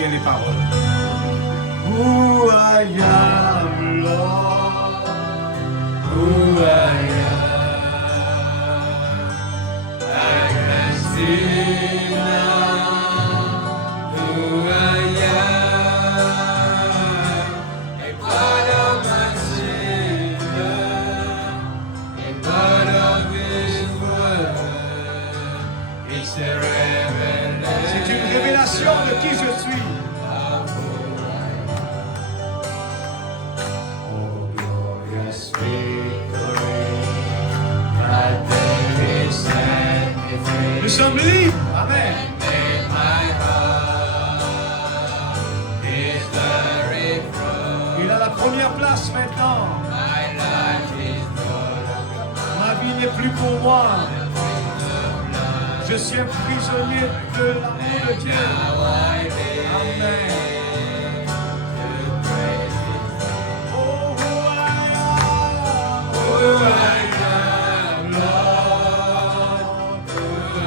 bien les paroles. Who I am, Lord, who I am, I can see now who I am, a part of my Savior, a part of His word. It's a revelation. C'est une révélation de qui je suis. Nous sommes libres. Amen. Il a la première place maintenant. Ma vie n'est plus pour moi. Je suis un prisonnier de l'amour de Dieu. Amen. Oh, who I am, who I am, Lord, who I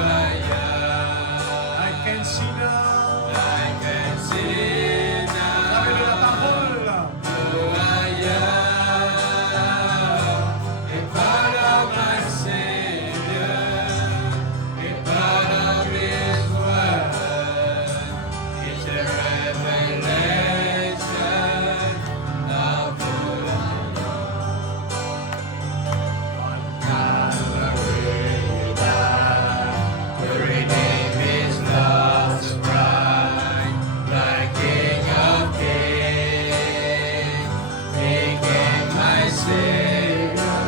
am. I can see now. I can see now. Avec de la parole. Who I am, a part of my Savior, a part of His word. It's a revelation of who I am. Calvary died to redeem His love's bride. The King of Kings became my Savior.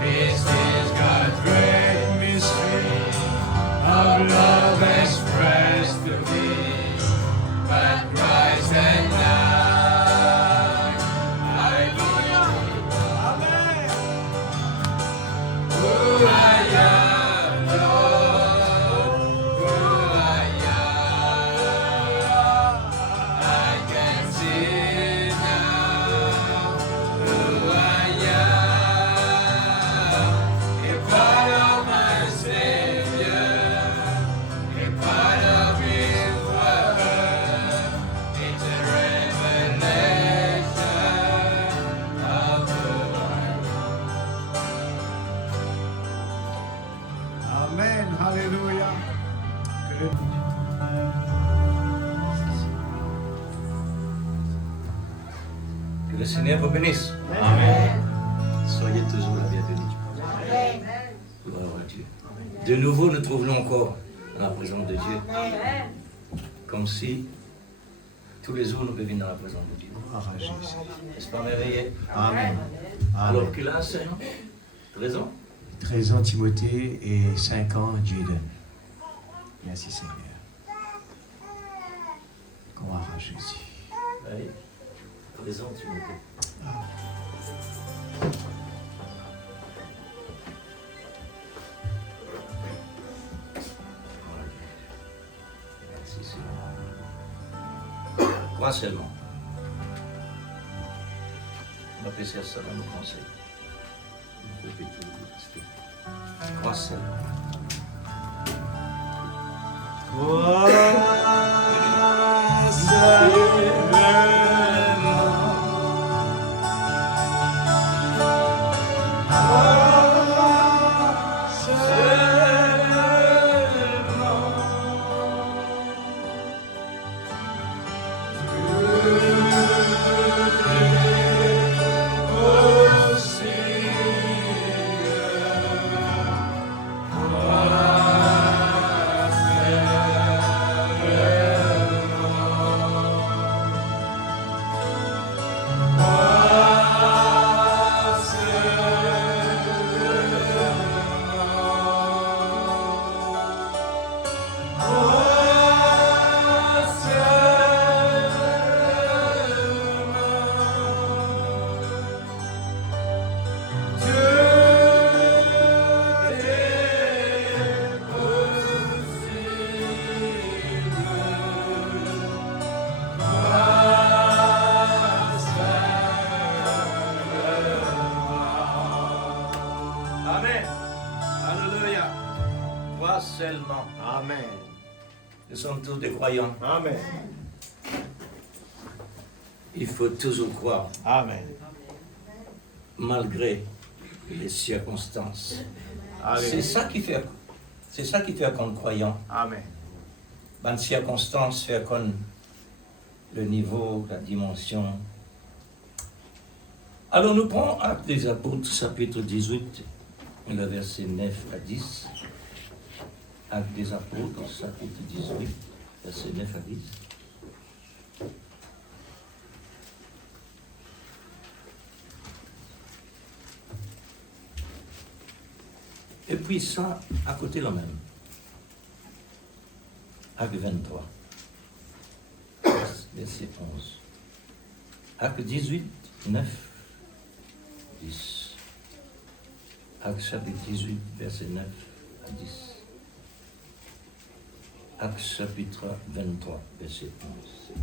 This is God's great mystery of love expressed to me by Christ and I. Hallelujah. Amen. Who I am, Lord, who I am. I can see now who I am. A part of my Savior, a part of His word. It's a revelation of who I am. Amen. Hallelujah. Que le Seigneur vous bénisse. Amen. Soyez toujours la bienvenue. Gloire à Dieu. De nouveau, nous trouvons encore dans la présence de Dieu. Comme si tous les jours nous devions dans la présence de Dieu. Gloire à Jésus. N'est-ce pas merveilleux? Amen. Alors Amen. qu'il a 5 ans, 13 ans. 13 ans Timothée et 5 ans Jaden. Merci Seigneur. Gloire à Jésus. Oui. 13 ans, tu me dis. Merci Seigneur. Crois seulement. On va passer à ça dans nos conseils. Crois seulement. Amen. Alléluia. Crois seulement. Amen. Nous sommes tous des croyants. Amen. Il faut toujours croire, Amen. malgré les circonstances. C'est ça qui fait qu'on est croyant. Amen. Dans les circonstances, fait qu'on le niveau, la dimension. Alors nous prenons Actes des Apôtres, chapitre 18, le verset 9 à 10. Actes des Apôtres, chapitre 18, verset 9 à 10. Et puis ça, à côté là même. Acte 23, verset 11. Acte 18, 9, 10. Acte chapitre 18, verset 9 à 10. Acte chapitre 23, verset 11.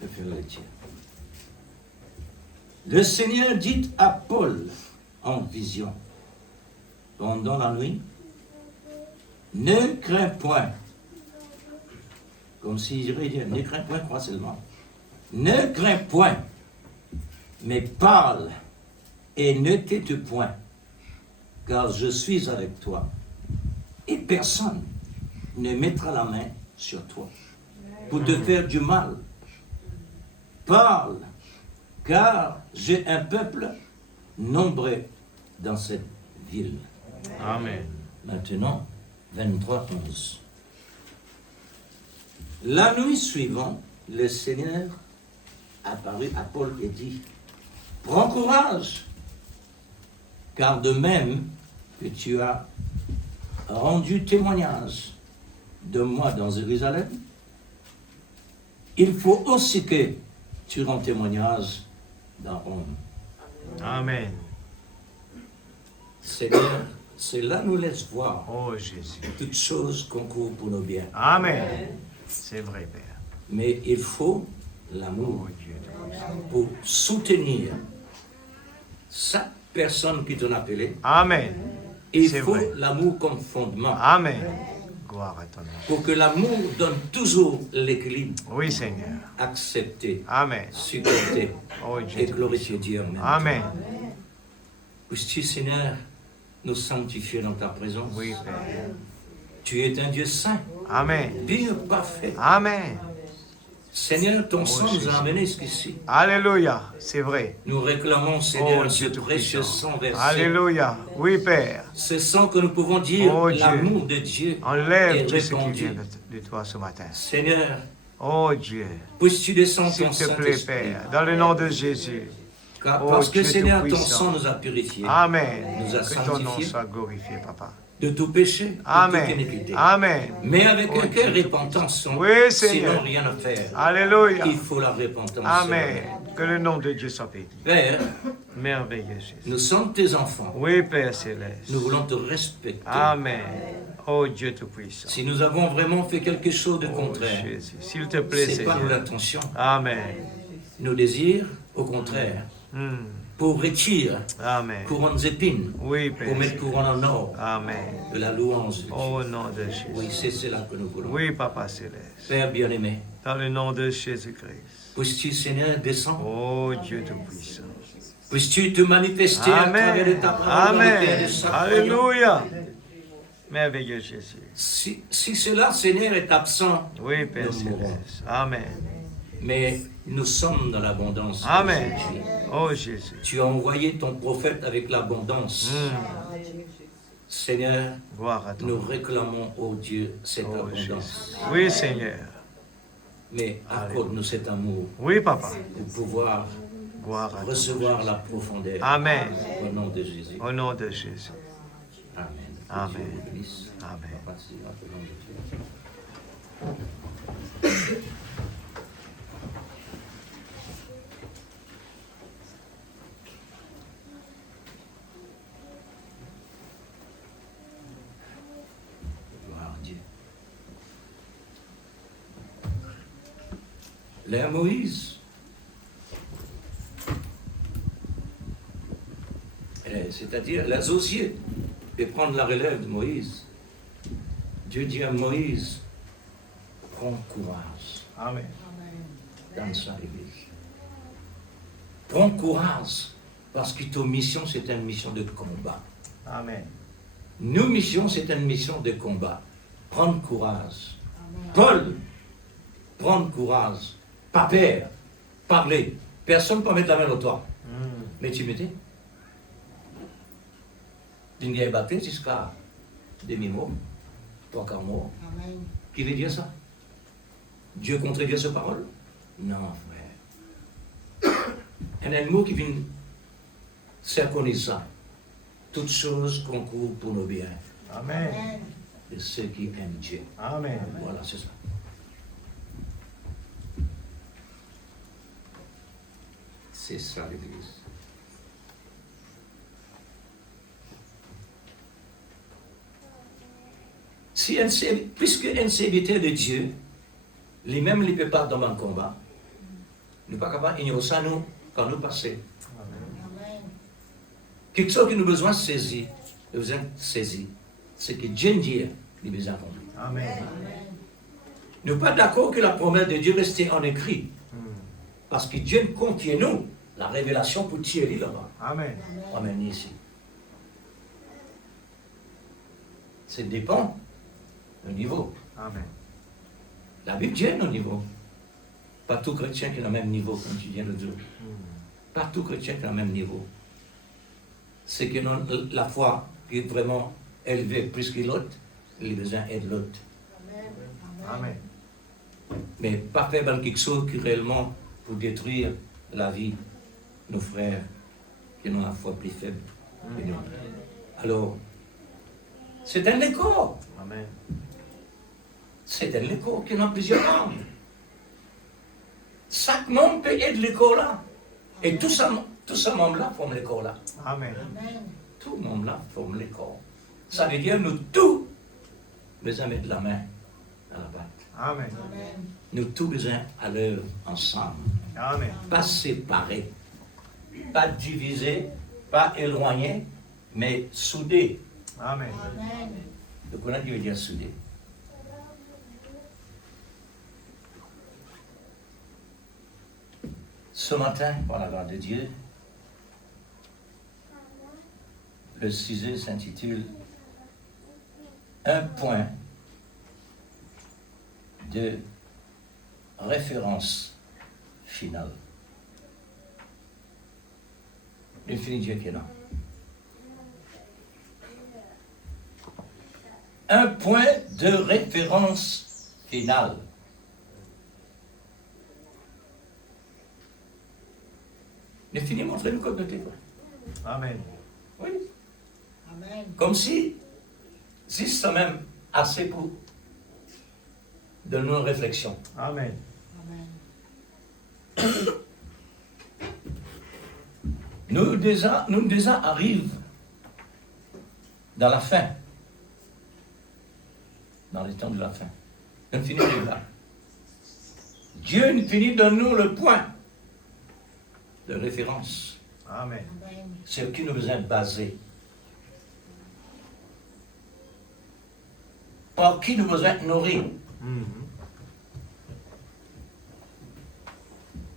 Je vais faire le tien. Le Seigneur dit à Paul en vision, pendant la nuit, ne crains point, comme si je dire, ne crains point, crois seulement, ne crains point, mais parle et ne t'étais point, car je suis avec toi, et personne ne mettra la main sur toi pour te faire du mal. Parle, car j'ai un peuple nombreux dans cette ville. Amen. Maintenant, 23, 11. La nuit suivante, le Seigneur apparut à Paul et dit, prends courage, car de même que tu as rendu témoignage de moi dans Jérusalem, il faut aussi que tu rends témoignage dans Rome. Amen. Seigneur, cela nous laisse voir Oh Jésus. toutes choses concourent pour nos biens. Amen. C'est vrai, Père. Mais il faut l'amour Oh Dieu. pour soutenir chaque personne qui t'en a appelé. Amen. Il C'est faut vrai. l'amour comme fondement Amen. Gloire à ton nom. pour que l'amour donne toujours l'équilibre. Oui, Seigneur. Accepter, Amen. supporter Oh et Dieu. glorifier Dieu en même temps. Amen. Puisses-tu, Seigneur, nous sanctifier dans ta présence. Oui, Père. Tu es un Dieu saint, Amen. pur, parfait. Amen. Seigneur, ton sang nous Jésus. a amenés jusqu'ici. Alléluia. C'est vrai. Nous réclamons, Seigneur, Oh ce Dieu précieux Tout-Puissant. sang versé. Alléluia. Oui, Père. Ce sang que nous pouvons dire, Oh, Dieu. l'amour de Dieu Enlève est tout ce qui répandu. vient de toi ce matin. Seigneur, Oh Dieu. puisses-tu descendre S'il ton te plaît, Saint-Esprit. Père. Dans le nom de Jésus. Car- Oh, parce que, Dieu Seigneur, ton Tout-Puissant. sang nous a purifiés Amen. Nous a Que ton nom sanctifiés. soit glorifié, Papa. de tout péché, de toute Amen. iniquité. Amen. Mais avec Oh, un cœur Dieu. repentant, Oui, Seigneur. sinon rien à faire. Alléluia. Il faut la repentance. Amen. Seigneur. Que le nom de Dieu soit béni. Père, Merveilleux Jésus. nous sommes tes enfants. Oui, Père Céleste. Nous voulons te respecter. Amen. Oh Dieu Tout-Puissant. Si nous avons vraiment fait quelque chose de Oh contraire, Jésus. S'il te plaît, c'est pas Seigneur. l'intention. Amen. Nos désirs, au contraire, Hmm. pour retirer Amen. couronnes d'épines, Oui, pour Père. mettre couronne en or Amen. de la louange de Dieu. Au nom de Oui, Jésus. c'est cela que nous voulons. Oui, Papa Céleste. Père bien-aimé, Dans le nom de Jésus-Christ. puisses-tu, Seigneur, descendre, Oh Dieu Tout-Puissant. puisses-tu te manifester à travers de Amen. ta parole dans le cœur de Amen. chaque croyant. Alléluia. Merveilleux Jésus. Si cela, Seigneur, est absent, Oui, Père Nous mourrons. Céleste. Amen. mais nous sommes dans l'abondance. Amen. Jésus. Oh Jésus. Tu as envoyé ton prophète avec l'abondance. Hmm. Seigneur, Gloire à ton nous nom. réclamons, oh Dieu, cette Oh abondance. Jésus. Oui, Seigneur. Mais accorde-nous cet amour Oui, Papa. pour pouvoir Gloire à ton nom. recevoir la profondeur. Amen. Au nom de Jésus. Au nom de Jésus. Amen. Amen. Dieu vous bénisse. Amen. Merci, au nom de Dieu. Gloire à Dieu. Là, Moïse c'est-à-dire les osiers, et prendre la relève de Moïse. Dieu dit à Moïse, prends courage. Amen. Dans sa église. Prends courage, parce que ta mission, c'est une mission de combat. Amen. Nos missions, c'est une mission de combat. Prendre courage. Paul, prendre courage. Pas peur. Parler. Personne ne peut mettre la main au toit. Mais tu mettais. D'une guerre battue jusqu'à demi-mot, 3/4 mots. Qui veut dire ça? Dieu contredit sa parole? Non, frère. Il y a un mot qui vient faire connaître ça. Toutes choses concourent pour nos biens. Amen. De ceux qui aiment Dieu. Amen. Voilà, c'est ça. C'est ça l'Église. Puisque un serviteur de Dieu, lui-même ne peut pas dans un combat, nous ne sommes pas capables d'ignorer ça nous, quand nous passons. Quelque chose que nous avons besoin de saisir, c'est que Dieu dit, nous besoin accompli. Amen. Nous ne sommes pas d'accord que la promesse de Dieu reste en écrit. Parce que Dieu contient nous la révélation pour tirer là-bas. Amen. Amen ici. Ça dépend du niveau. Amen. La Bible dit un niveau. Pas tout chrétien qui est au même niveau, comme tu viens de dire. Pas tout chrétien qui est au même niveau. C'est que la foi est vraiment élevée plus que l'autre, les besoins aident l'autre. Amen. Mais pas faire quelque chose qui réellement pour détruire la vie de nos frères qui ont la foi plus faible que nous. Alors, c'est un écho. Amen. C'est un écho qui a plusieurs membres. Chaque membre peut aider l'écho là. Et tous ces membres-là forment l'écho là. Amen. Tous les membres là forment l'écho. Ça veut dire nous tous besoin de mettre la main à la pâte. Amen. Nous tous besoin à l'œuvre ensemble. Amen. Pas séparés, pas divisés, pas éloignés, mais soudés. Amen. Donc on a dit veut dire soudés. Ce matin, par la grâce de Dieu, le sujet s'intitule Un point de référence finale. L'infini Dieu qui est là. Un point de référence finale. L'infini montre-nous comme notre école. Amen. Oui. Comme si c'est même assez pour de nos réflexions. Amen. Nous déjà arrivons dans la fin. Dans les temps de la fin. L'infini est là. Dieu nous finit de nous le point de référence. Amen. Sur qui nous besoin de baser. Par qui nous besoin de nourrir.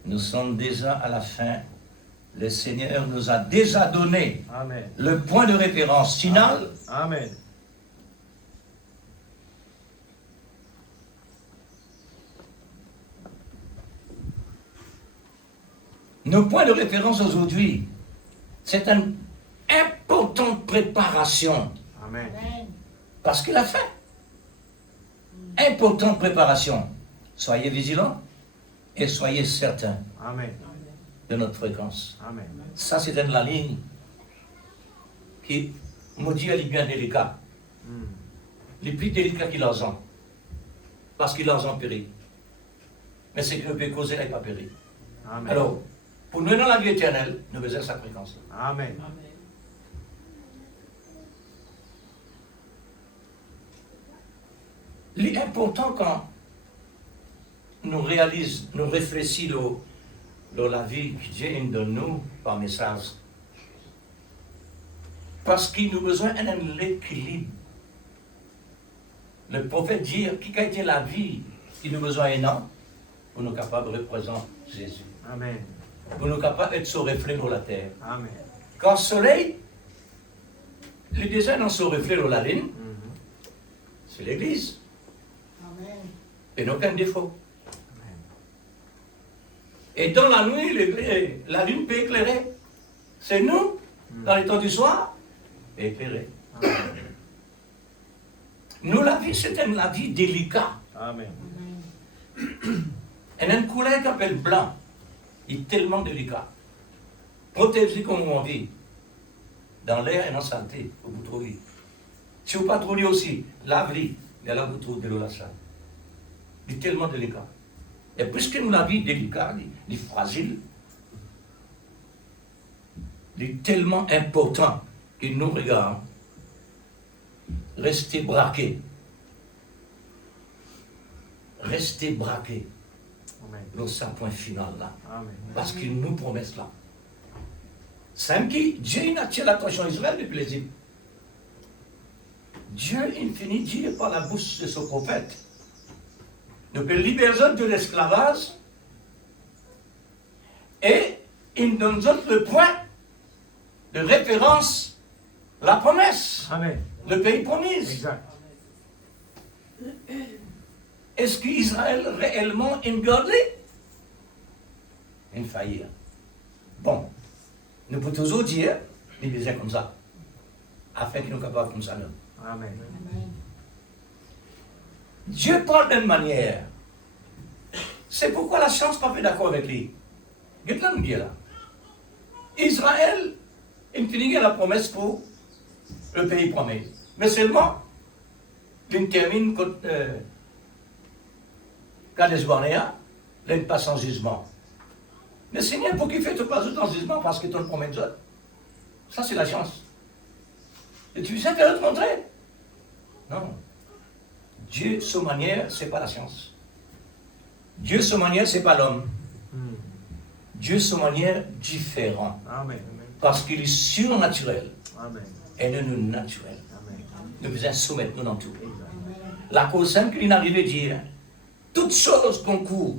Nous sommes déjà à la fin. Le Seigneur nous a déjà donné Amen. le point de référence final. Amen. Nos points de référence aujourd'hui, c'est une importante préparation. Amen. Parce qu'il a fait. Importante préparation. Soyez vigilants et soyez certains Amen. de notre fréquence. Amen. Ça, c'est dans la ligne qui, me dit, elle est bien délicate. Les plus délicats que l'argent. Parce que l'argent périt. Mais ce qui peut causer n'est pas péri. Amen. Alors, pour nous dans la vie éternelle, nous besoin de sa fréquence. Amen. L'important quand nous réalisons, nous réfléchissons dans la vie que Dieu donne nous par message, Parce qu'il nous a besoin d'un équilibre. Le prophète dit, qui a été la vie, il nous a besoin d'un an, pour nous capables de représenter Jésus. Amen. Pour nous capables d'être son reflet dans la terre. Amen. Quand le soleil, le désert dans son reflet dans la ligne, c'est l'église. Amen. Et n'a aucun défaut. Et dans la nuit, la lune peut éclairer. C'est nous, dans les temps du soir, éclairer. Nous, la vie, c'est la vie délicate. Amen. Et une couleur qui s'appelle blanc. Il est tellement délicat. Protégez comme on vit. Dans l'air et dans la santé, vous trouvez. Si vous ne pas trouvez aussi, lave-les. Et là, vous trouvez de l'eau la salle. Il est tellement délicat. Et puisque nous, la vie est délicate, il est fragile, il est tellement important qu'il nous regarde. Restez braqués. Restez braqués. Amen. Dans ce point final là. Amen. Parce qu'il nous promet cela. C'est qui Dieu n'a tiré l'attention d'Israël depuis l'Égypte. Dieu infini dit par la bouche de son prophète. Donc il libère de l'esclavage et il donne le point de référence, la promesse, Amen. le pays promis. Exact. Est-ce qu'Israël réellement est gardé? Une faillite. Bon, nous pouvons toujours dire, les besoins comme ça, afin qu'ils nous capables comme ça. Non. Amen. Dieu parle d'une manière. C'est pourquoi la science n'est pas fait d'accord avec lui. Qu'est-ce que nous dit là? Israël, il finit la promesse pour le pays promis. Mais seulement, il termine quand Kadesh Barnea, il passe en jugement. Mais Seigneur, pour qu'il fait tout pas en jugement parce qu'il te le promet de ça. Ça, c'est la chance. Et tu sais faire te montrer? Non. Dieu, sa manière, ce n'est pas la science. Dieu, sa manière, ce n'est pas l'homme. Dieu, sa manière, différent. Amen. Parce qu'il est surnaturel Amen. et non nous naturel. Amen. Nous devons soumettre nous dans tout. Exact. La cause simple qu'il arrive à dire, toutes choses concourent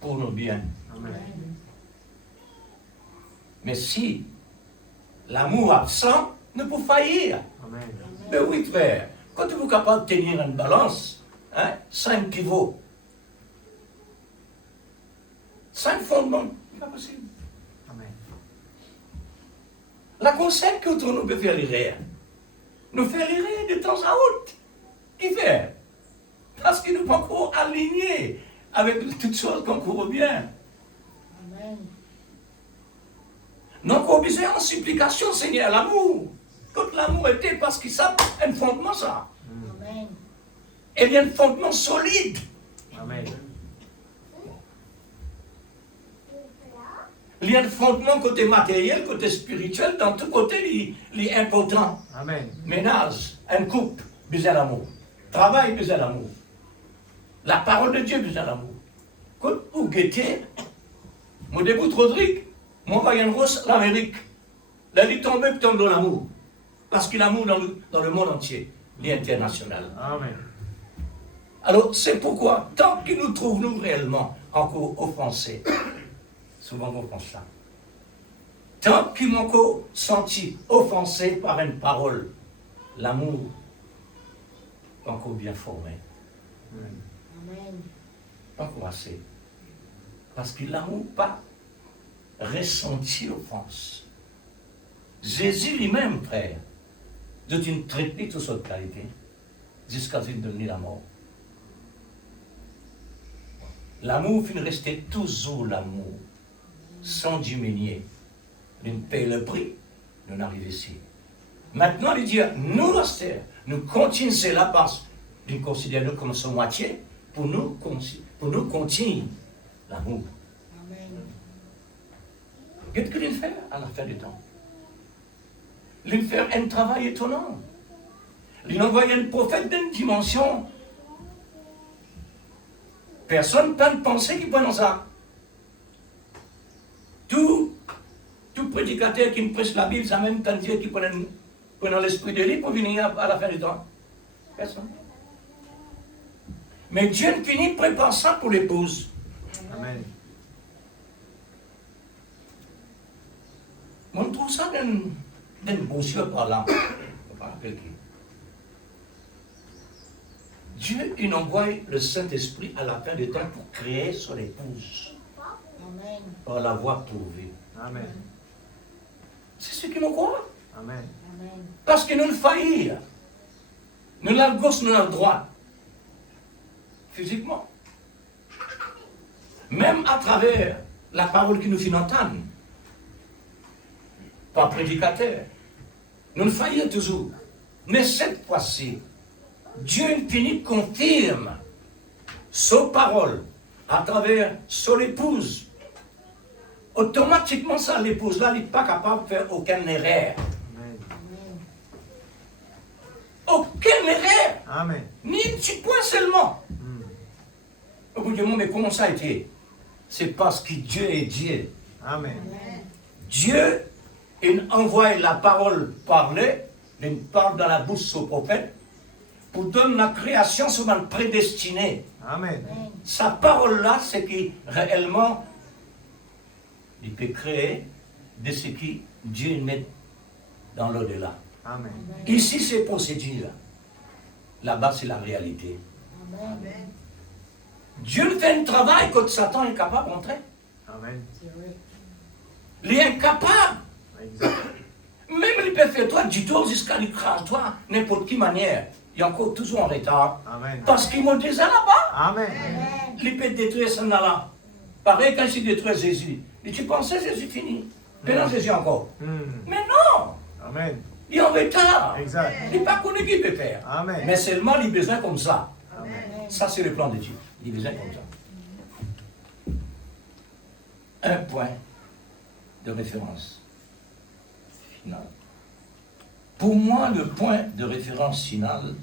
pour nos biens. Amen. Mais si l'amour absent, nous pouvons faillir. Amen. Mais oui, frère, quand vous êtes capable de tenir une balance, 5 pivots, 5 fondements, c'est pas possible. Amen. La conseil que nous peut faire l'erreur. Nous faire l'erreur de temps à autre. Qui fait? Parce que nous sommes encore alignés avec toutes choses qu'on court bien. Amen. Donc, on besoin en supplication, Seigneur, l'amour. Quand l'amour était, parce qu'il y a un fondement, ça. Amen. Et il y a un fondement solide. Amen. Il y a un fondement côté matériel, côté spirituel, dans tout côté, il est important. Amen. Ménage, un couple, besoin d'amour. Travail, besoin d'amour. La parole de Dieu, besoin d'amour. Quand vous guettez, mon début Rodrigue, mon voyant rose, l'Amérique. Là, il tombe dans l'amour. Parce que l'amour dans le monde entier, il est international. Amen. Alors, c'est pourquoi, tant que nous trouvons réellement encore offensés, souvent on pense ça, tant qu'ils m'ont encore senti offensé par une parole, l'amour est encore bien formé, Amen. pas encore assez. Parce que l'amour pas ressenti offense. Jésus lui-même, frère, de une traiter toute cette qualité, jusqu'à ce qu'il donne la mort. L'amour finit rester toujours l'amour, sans diminuer. Il paye le prix, nous arrivons ici. Maintenant, il dit, nous, restons, nous continuons cela parce que nous considérons comme son moitié, pour nous continuer l'amour. Amen. Qu'est-ce qu'il fait à la fin du temps? Il fait un travail étonnant. Il envoie un prophète d'une dimension. Personne n'a de penser qu'il peut dans ça. Tout prédicateur qui me prêche la Bible, ça même tant Dieu qui prend prenant l'esprit de lui pour venir à la fin du temps? Personne. Mais Dieu ne finit prépare ça pour l'épouse. Amen. On trouve ça d'un brochure parlant. Dieu, il envoie le Saint-Esprit à la fin du temps pour créer son épouse. Amen. Par la voie pourvue. Amen. C'est ce qui nous croit. Amen. Amen. Parce que nous ne faillir. Nous la gauche, nous la droite. Physiquement. Même à travers la parole qui nous fait entendre. Par prédicateur. Nous ne faillons toujours. Mais cette fois-ci, Dieu infini confirme sa parole à travers son épouse. Automatiquement, ça, l'épouse-là n'est pas capable de faire aucune erreur. Amen. Aucune erreur. Amen. Ni un petit point seulement. Au bout du monde, mais comment ça a été? C'est parce que Dieu est Dieu. Amen. Dieu, il envoie la parole parler, il parle dans la bouche de son prophète, pour donner la création souvent prédestinée. Amen. Sa parole-là, c'est qui réellement, il peut créer de ce qui Dieu met dans l'au-delà. Amen. Ici, c'est procédure. Là-bas, c'est la réalité. Amen. Dieu fait un travail que Satan est capable d'entrer. Amen. C'est vrai. Il est incapable. Exact. Même il peut faire toi du tour jusqu'à l'écran, toi, n'importe quelle manière. Il est encore toujours en retard. Amen. Parce qu'ils m'ont déjà là-bas. Amen. Amen. Il peut détruire ça là. Pareil quand il détruit Jésus. Et tu pensais Jésus fini. Maintenant Jésus encore. Mais non. Amen. Il est en retard. Exact. Il n'est pas connu qu'il peut faire. Amen. Mais seulement il a besoin comme ça. Amen. Ça, c'est le plan de Dieu. Il a besoin comme ça. Un point de référence final. Pour moi, le point de référence final,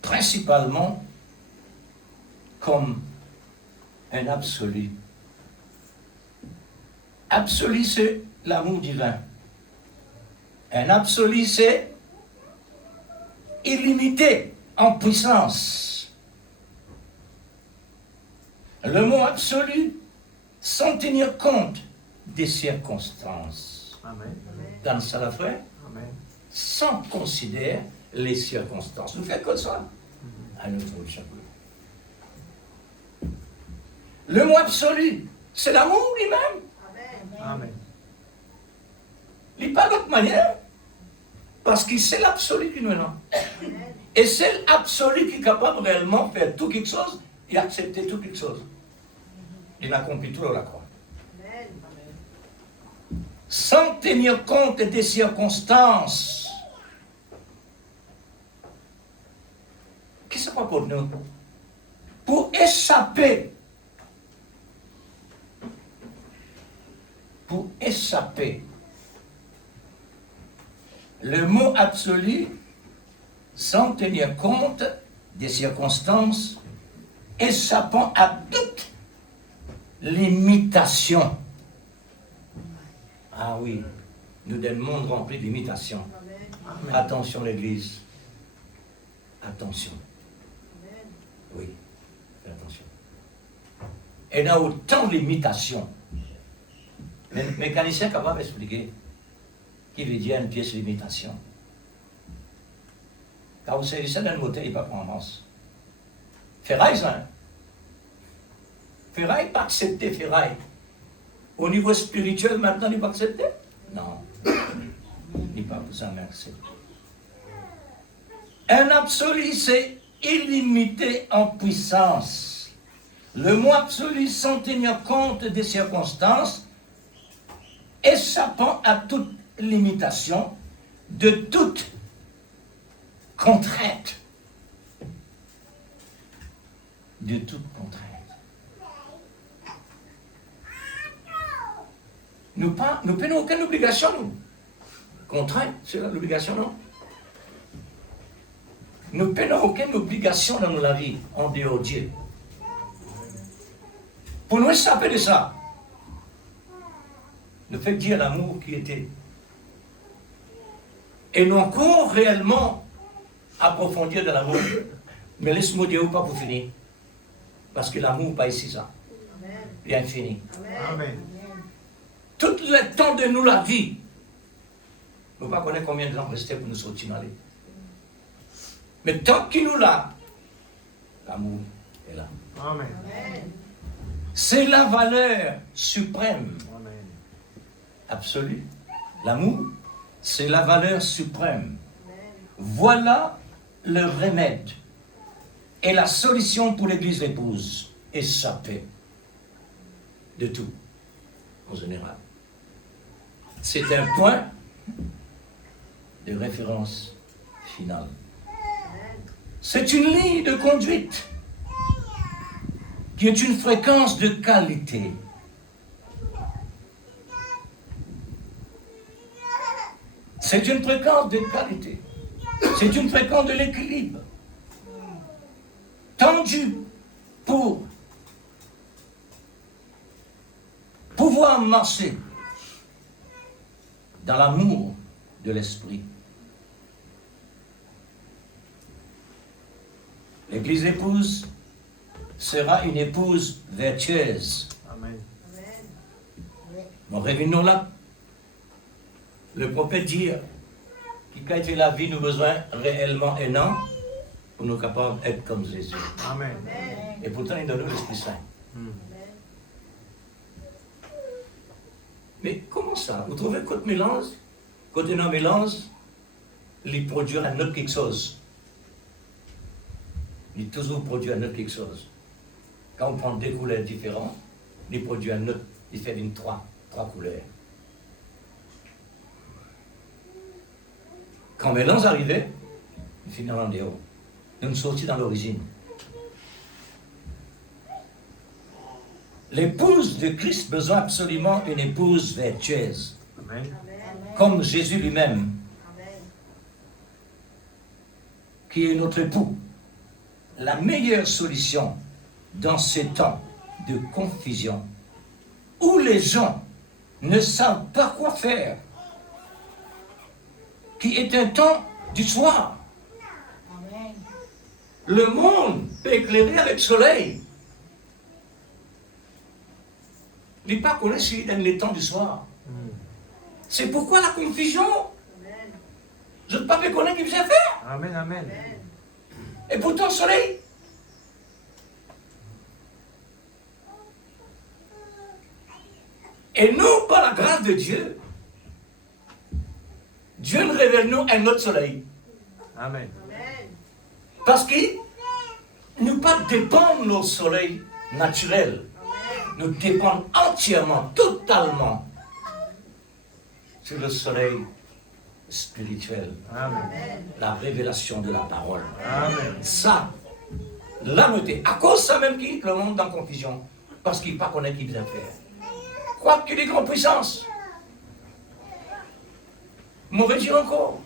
principalement comme un absolu. Absolu, c'est l'amour divin. Un absolu, c'est illimité en puissance. Le mot absolu, sans tenir compte des circonstances. Amen. Dans ça, la frère, Amen. sans considérer les circonstances. Nous faisons comme ça. À notre chapeau. Le mot absolu, c'est l'amour lui-même. Amen. Il n'est pas d'autre manière. Parce que c'est l'absolu qui nous est là. Et c'est l'absolu qui est capable réellement de faire tout quelque chose et accepter tout quelque chose. Il accomplit tout à la croix. Sans tenir compte des circonstances. Qu'est-ce que c'est pour nous? Pour échapper. Pour échapper. Le mot absolu, sans tenir compte des circonstances, échappant à toute limitation. Ah oui, nous sommes un monde rempli de limitations. Amen. Attention l'Église. Attention. Oui, fais attention. Et dans autant de limitations, le mécanicien est capable d'expliquer qui veut dire une pièce de limitation. Quand vous savez ça d'un moteur, il ne va pas en masse. Ferraille, ça. Ferraille, pas accepter ferraille. Au niveau spirituel, maintenant, il va accepter? Non. Il va vous en accepter. Un absolu, c'est illimité en puissance. Le mot absolu, sans tenir compte des circonstances, échappant à toute limitation, de toute contrainte. De toute contrainte. Nous prenons aucune obligation, nous. Contrainte, c'est l'obligation, non? Nous prenons aucune obligation dans la vie, en dehors de Dieu. Pour nous échapper de ça, nous fait dire l'amour qui était et non encore réellement approfondir dans l'amour. Mais laisse-moi dire pas pour finir. Parce que l'amour, pas ici ça. Bien fini. Amen. Tout le temps de nous la vie. Nous ne connaissons pas combien de gens restaient pour nous sortir dans les. Mais tant qu'il nous l'a, l'amour est là. Amen. C'est la valeur suprême, Amen. absolue. L'amour, c'est la valeur suprême. Voilà le remède et la solution pour l'Église épouse et sa paix. De tout, en général. C'est un point de référence finale. C'est une ligne de conduite qui est une fréquence de qualité. C'est une fréquence de qualité. C'est une fréquence de l'équilibre. Tendue pour pouvoir marcher dans l'amour de l'esprit. L'Église épouse sera une épouse vertueuse. Amen. Nous revenons là. Le prophète dit qu'il a été la vie, nous besoin réellement un an pour nous capables d'être comme Jésus. Amen. Et pourtant, il donne nous l'Esprit Saint. Mais comment ça? Vous trouvez qu'autre mélange, quand on a un mélange, il produit un autre quelque chose. Il toujours produit un autre quelque chose. Quand on prend deux couleurs différentes, il produit un autre, il fait une trois couleurs. Quand le mélange arrivait, il finit en dehors. Nous sortis dans l'origine. L'épouse de Christ besoin absolument d'une épouse vertueuse, Amen. comme Jésus lui-même, qui est notre époux. La meilleure solution dans ces temps de confusion, où les gens ne savent pas quoi faire, qui est un temps du soir. Amen. Le monde peut éclairer avec le soleil. Il n'est pas connu s'il donne les temps du soir. C'est pourquoi la confusion. Je ne peux pas me connaître qui vient faire. Amen. Amen. Et pourtant, le soleil. Et nous, par la grâce de Dieu, Dieu nous révèle nous un autre soleil. Amen. Parce que nous pas dépendons de nos soleils naturels. Nous dépendons entièrement, totalement sur le soleil spirituel. Amen. La révélation de la parole. Amen. Ça, l'âmeté. À cause de ça même qui le monde dans confusion. Parce qu'il ne pas connaît qui vient faire. Quoi qu'il ait grande puissance. Mauvais dire encore.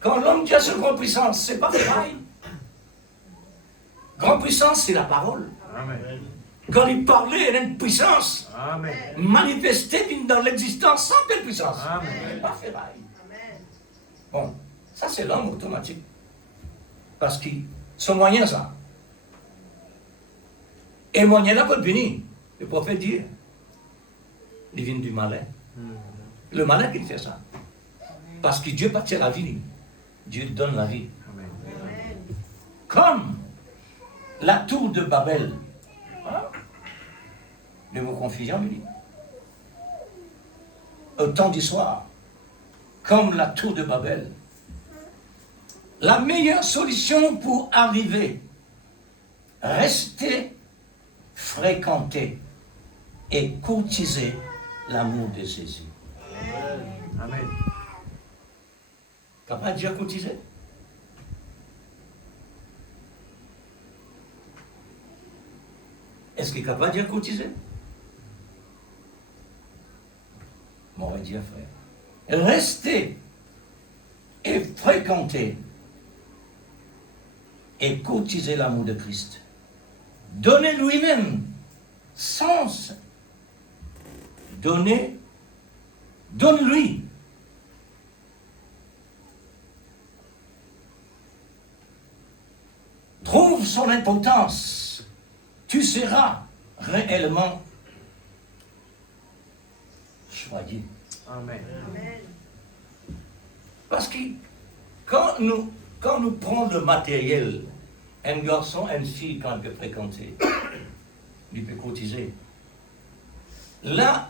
Quand l'homme dit à cette grande puissance, c'est pas pareil. Grande puissance, c'est la parole. Amen. Quand il parlait, il a une puissance Amen. manifestée dans l'existence sans telle puissance. Amen. C'est pas pareil. Bon, ça c'est l'homme automatique. Parce que son moyen, ça. Et moyen là peut venir. Le prophète dit, il vient du malin. Le malin qui fait ça. Parce que Dieu partit la vie. Dieu donne la vie. Amen. Comme la tour de Babel. Hein? Ne me confusion, lui. Au temps du soir. Comme la tour de Babel. La meilleure solution pour arriver, rester, fréquenter et courtiser l'amour de Jésus. Amen. Capable de dire courtiser? Est-ce qu'il est capable de dire courtiser? M'aurait dit frère. Rester et fréquenter et courtiser l'amour de Christ. Donner lui-même sens. Donne-lui trouve son importance, tu seras réellement choyé. Amen. Parce que quand nous prenons le matériel, un garçon, une fille, quand il peut fréquenter, il peut cotiser. Là,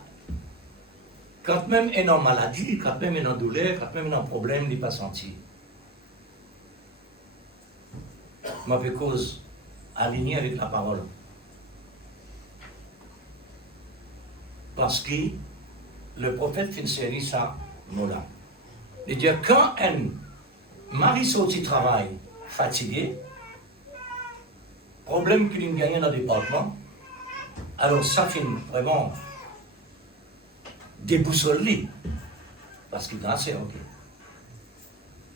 quand même il est en maladie, quand même il est en douleur, quand même il est en problème, il n'est pas senti. Ma cause alignée avec la parole. Parce que le prophète finit ça, mot-là. Il dit quand un mari sort du travail fatigué, problème qu'il a gagné dans le département, alors ça finit vraiment déboussolé. Parce qu'il est assez ok.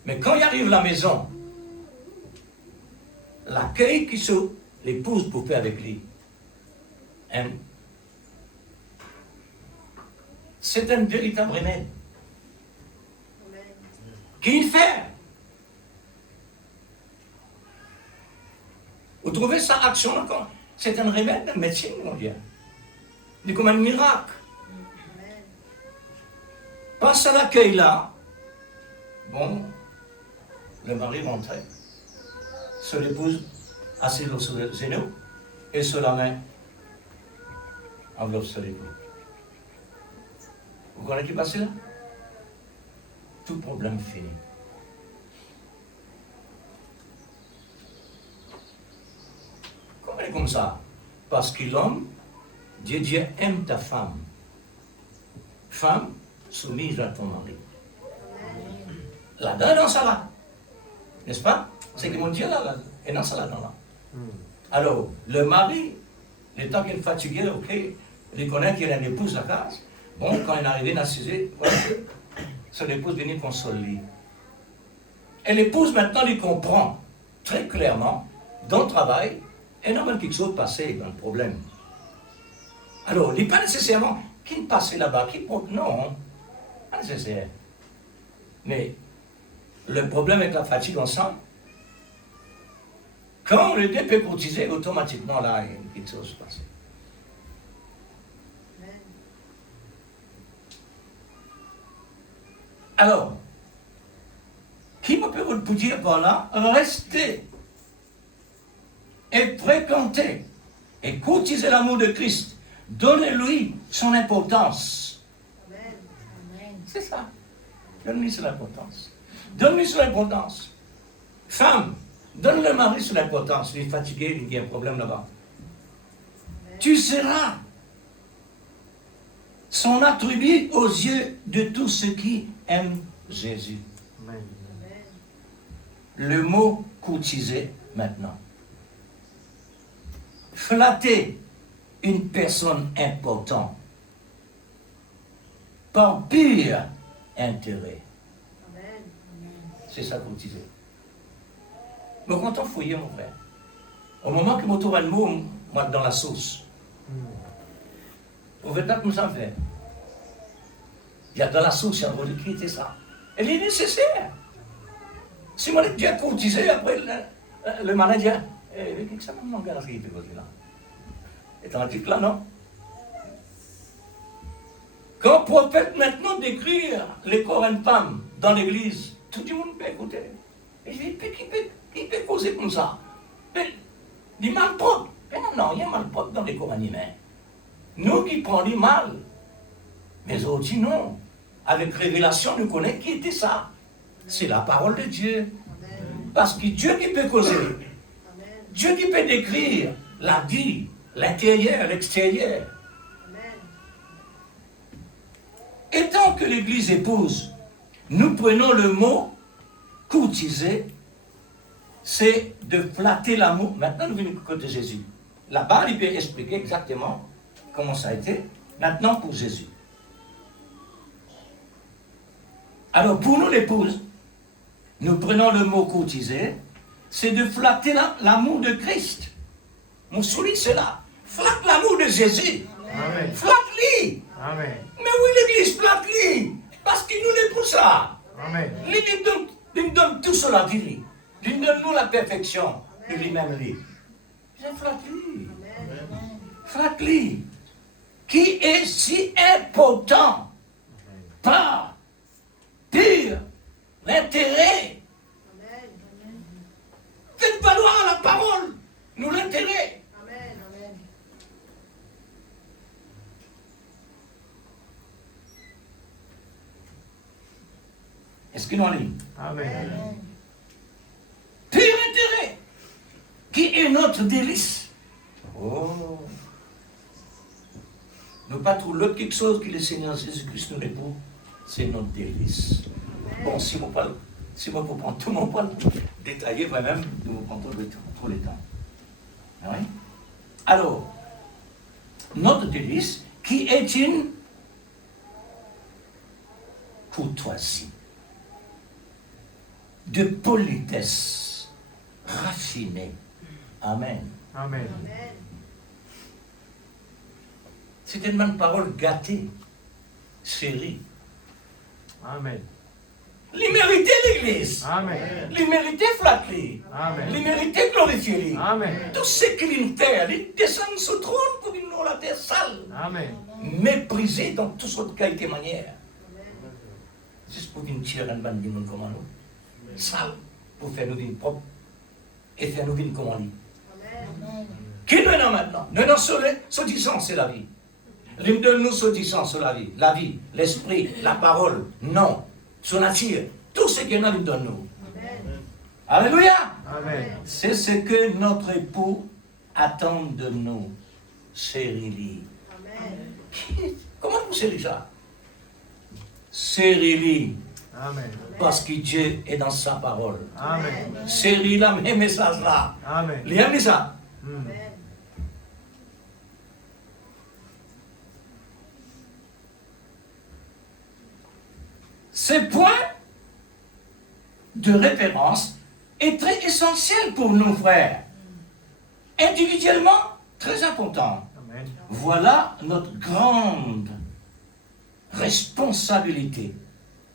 Mais quand il arrive à la maison, l'accueil que l'épouse peut faire avec lui, hein, c'est un véritable remède. Qu'il fait. Vous trouvez sa action encore? C'est un remède de médecine mondiale. C'est comme un miracle. Passe à l'accueil là. Bon, le mari rentrait. Sur l'épouse, assise sur le genou, et sur la main, enveloppe sur l'épaule. Vous connaissez ce qui passe là? Tout problème fini. Comment elle est comme ça? Parce que l'homme, Dieu aime ta femme. Femme soumise à ton mari. Là-dedans, dans ça là. N'est-ce pas? C'est que mon Dieu là, est dans ça là. Alors, le mari, le temps qu'il est fatigué, ok, il connaît qu'il a une épouse à la case. Bon, quand il est arrivé dans ce sujet, son épouse venait consoler. Et l'épouse, maintenant, il comprend très clairement, dans le travail, énormément quelque chose passé dans le problème. Alors, il n'est pas nécessairement qu'il passait là-bas, non, pas nécessaire. Mais le problème avec la fatigue ensemble, quand le dé peut cotiser, automatiquement, là, il y a quelque chose passé. Alors, qui me peut vous dire par là, rester et fréquenter et cotiser l'amour de Christ, donnez-lui son importance. Amen. C'est ça. Donne-lui son importance. Donne-lui son importance. Femme, donne le mari son importance. Il est fatigué, il y a un problème là-bas. Tu seras son attribut aux yeux de tous ceux qui aiment Jésus. Amen. Le mot courtiser maintenant. Flatter une personne importante par pur intérêt. C'est ça courtiser. Mais quand on fouille, mon frère, au moment que je trouve un mot, moi, dans la sauce, vous faites pas comme ça faire. Il y a dans la sauce, il y a un qui était ça. Elle est nécessaire. Si moi, j'ai courtisé, après, le manager, qu'est-ce que ça me manque à ce qu'il fait là? Et tandis que là, non. Quand le prophète maintenant décrire les corps d'une femme dans l'église, tout le monde peut écouter. Et je dis, qui peut causer comme ça? Du mal propre. Mais non, il y a mal propre dans les corps humains. Nous qui prenons du mal, mais autres non. Avec révélation, nous connaissons qui était ça. C'est la parole de Dieu. Parce que Dieu qui peut causer, Dieu qui peut décrire la vie, l'intérieur, l'extérieur. Et tant que l'Église épouse, nous prenons le mot courtiser, c'est de flatter l'amour. Maintenant, nous venons du côté de Jésus. Là-bas, il peut expliquer exactement comment ça a été. Maintenant, pour Jésus. Alors, pour nous, l'épouse, nous prenons le mot courtiser, c'est de flatter l'amour de Christ. Mon souligne, c'est là. Flatte l'amour de Jésus. Amen. Flatte-lui. Amen. Mais oui, l'Église flatte-lui. Parce qu'il nous est pour ça. Amen. Il nous donne tout cela, dit-il. Il donne nous la perfection. lui-même lui. C'est flatterie. Amen. Flatterie. Qui est si important par pur l'intérêt. Faites valoir la parole, nous l'intérêt. Amen. Amen. Est-ce que nous en ligne? Amen. Pur intérêt, qui est notre délice. Oh. Nous pas trouver l'autre quelque chose que le Seigneur Jésus-Christ nous répond, c'est notre délice. Bon, si vous pouvez prendre tout mon point, détailler moi-même, nous vous prendre tout le temps. Ah oui? Alors, notre délice, qui est une courtoisie, de politesse, raffinée. Amen. Amen. C'est une même parole gâtée, chérie. Amen. L'immérité l'Église. Amen. L'immérité flatterie. Amen. L'immérité glorifiée. Amen. Tout ce qu'il fait, il descend sous trône pour qu'il nous la terre sale. Amen. Méprisé dans toute sorte de qualité manière. Juste pour qu'il tire un bande de monde comme nous. Sale. Pour faire nous vivre propre. Et faire nous vivre comme on dit. Amen. Qui nous est maintenant? Nous sommes sautissants, c'est la vie. L'une de nous sautissants, c'est la vie. La vie, l'esprit, la parole, non. Son nature, tout ce qu'il y a dans nous. Alléluia! Amen. C'est ce que notre époux attend de nous, chérie. Comment vous chérie ça? Chérie, Amen. parce que Dieu est dans sa parole. Amen. Chérie, là, mes messages là. Amen. Il aime ça. Mm. Ce point de référence est très essentiel pour nous, frères. Individuellement, très important. Amen. Voilà notre grande responsabilité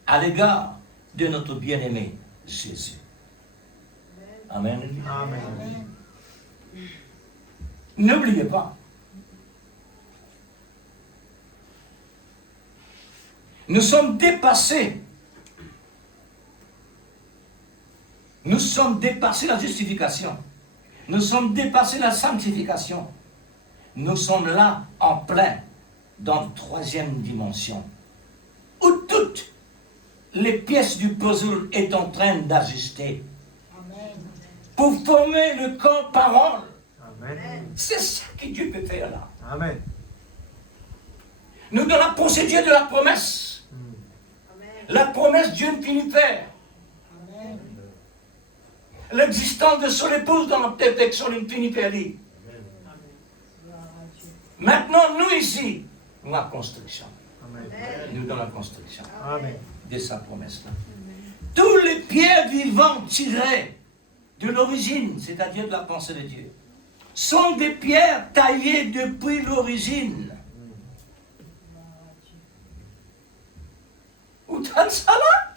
à l'égard de notre bien-aimé Jésus. Amen. Amen. N'oubliez pas, nous sommes dépassés. Nous sommes dépassés la justification. Nous sommes dépassés la sanctification. Nous sommes là en plein dans la troisième dimension, où toutes les pièces du puzzle est en train d'ajuster pour former le corps parole. Amen. C'est ça que Dieu peut faire là. Amen. Nous dans la procédure de la promesse. Mm. La promesse Dieu ne finit faire. L'existence de son épouse dans la perfection ne finit pas lui. Maintenant, nous ici, la construction. Amen. Nous dans la construction Amen. de sa promesse-là. Tous les pierres vivantes tirées de l'origine, c'est-à-dire de la pensée de Dieu, sont des pierres taillées depuis l'origine. Où t'as ça là?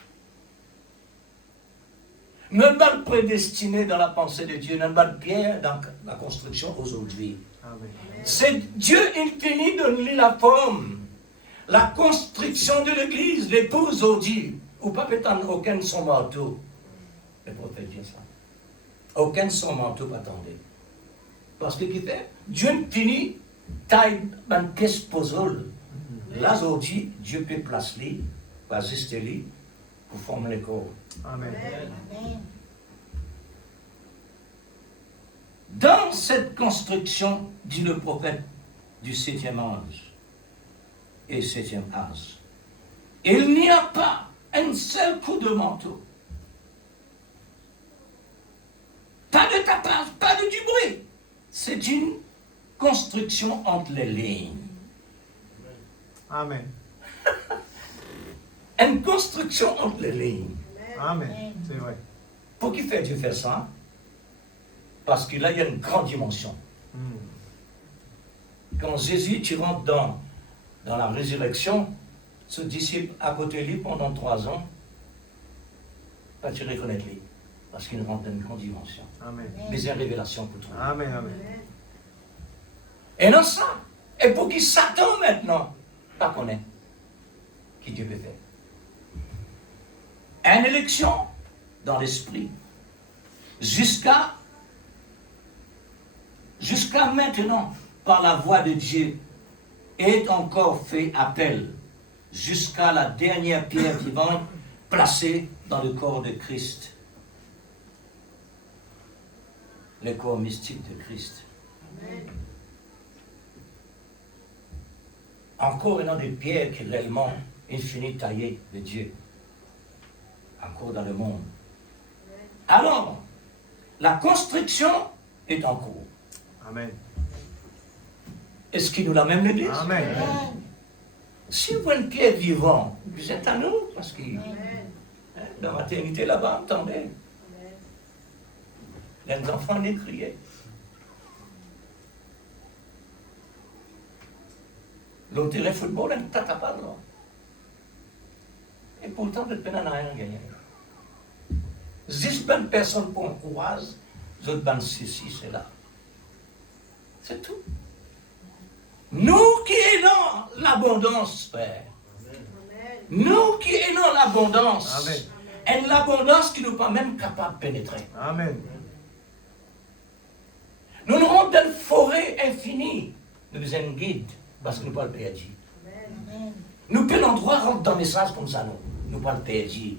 Nous sommes pas prédestinés dans la pensée de Dieu, nous sommes pas de pierre dans la construction aujourd'hui. Amen. C'est Dieu infini donne-lui la forme. La construction de l'église, l'épouse dit, ou pas peut-être aucun son manteau. Le prophète dit ça. Aucun son manteau, attendez. Parce que qui fait? Dieu infini taille une pièce puzzle. Là, aujourd'hui, Dieu peut placer, ajuster lui pour former le corps. Amen. Dans cette construction, dit le prophète du 7e âge et 7e âge, il n'y a pas un seul coup de manteau. Pas de tapage, pas de du bruit. C'est une construction entre les lignes. Amen. Une construction entre les lignes. Amen. C'est vrai. Pour qui fait Dieu faire ça? Parce que là, il y a une grande dimension. Mm. Quand Jésus, tu rentres dans la résurrection, ce disciple à côté de lui pendant 3 ans, pas tu reconnais lui. Parce qu'il rentre dans une grande dimension. Amen. Mais une révélation pour toi. Amen. Amen. Et non ça. Et pour qui Satan maintenant, pas connaît, qui Dieu veut faire. Une élection dans l'esprit. Jusqu'à maintenant, par la voix de Dieu, est encore fait appel jusqu'à la dernière pierre vivante placée dans le corps de Christ. Le corps mystique de Christ. Amen. Encore une des pierres qui est réellement infinie taillée de Dieu. Encore dans le monde. Alors, la construction est en cours. Amen. Est-ce qu'il nous l'a même l'Église? Amen. Amen. Si vous êtes une pierre vivante, vous êtes à nous, parce que dans la maternité là-bas, entendez, les enfants les criaient. L'autre football, elle ne t'a pas là. Et pourtant, de peine, n'a rien gagné. 10 bonnes personnes pour un courage, les autres bonnes ceci, c'est là. C'est tout. Nous qui sommes dans l'abondance, Père. Nous qui sommes dans l'abondance. Amen. Et l'abondance qui nous pas même capable de pénétrer. Amen. Nous nous rendons dans une forêt infinie. Nous besoin de guide, parce que nous ne pouvons pas le perdre. Amen. Nous pouvons l'endroit rentrer dans le message comme ça, nous ne pouvons pas le perdre.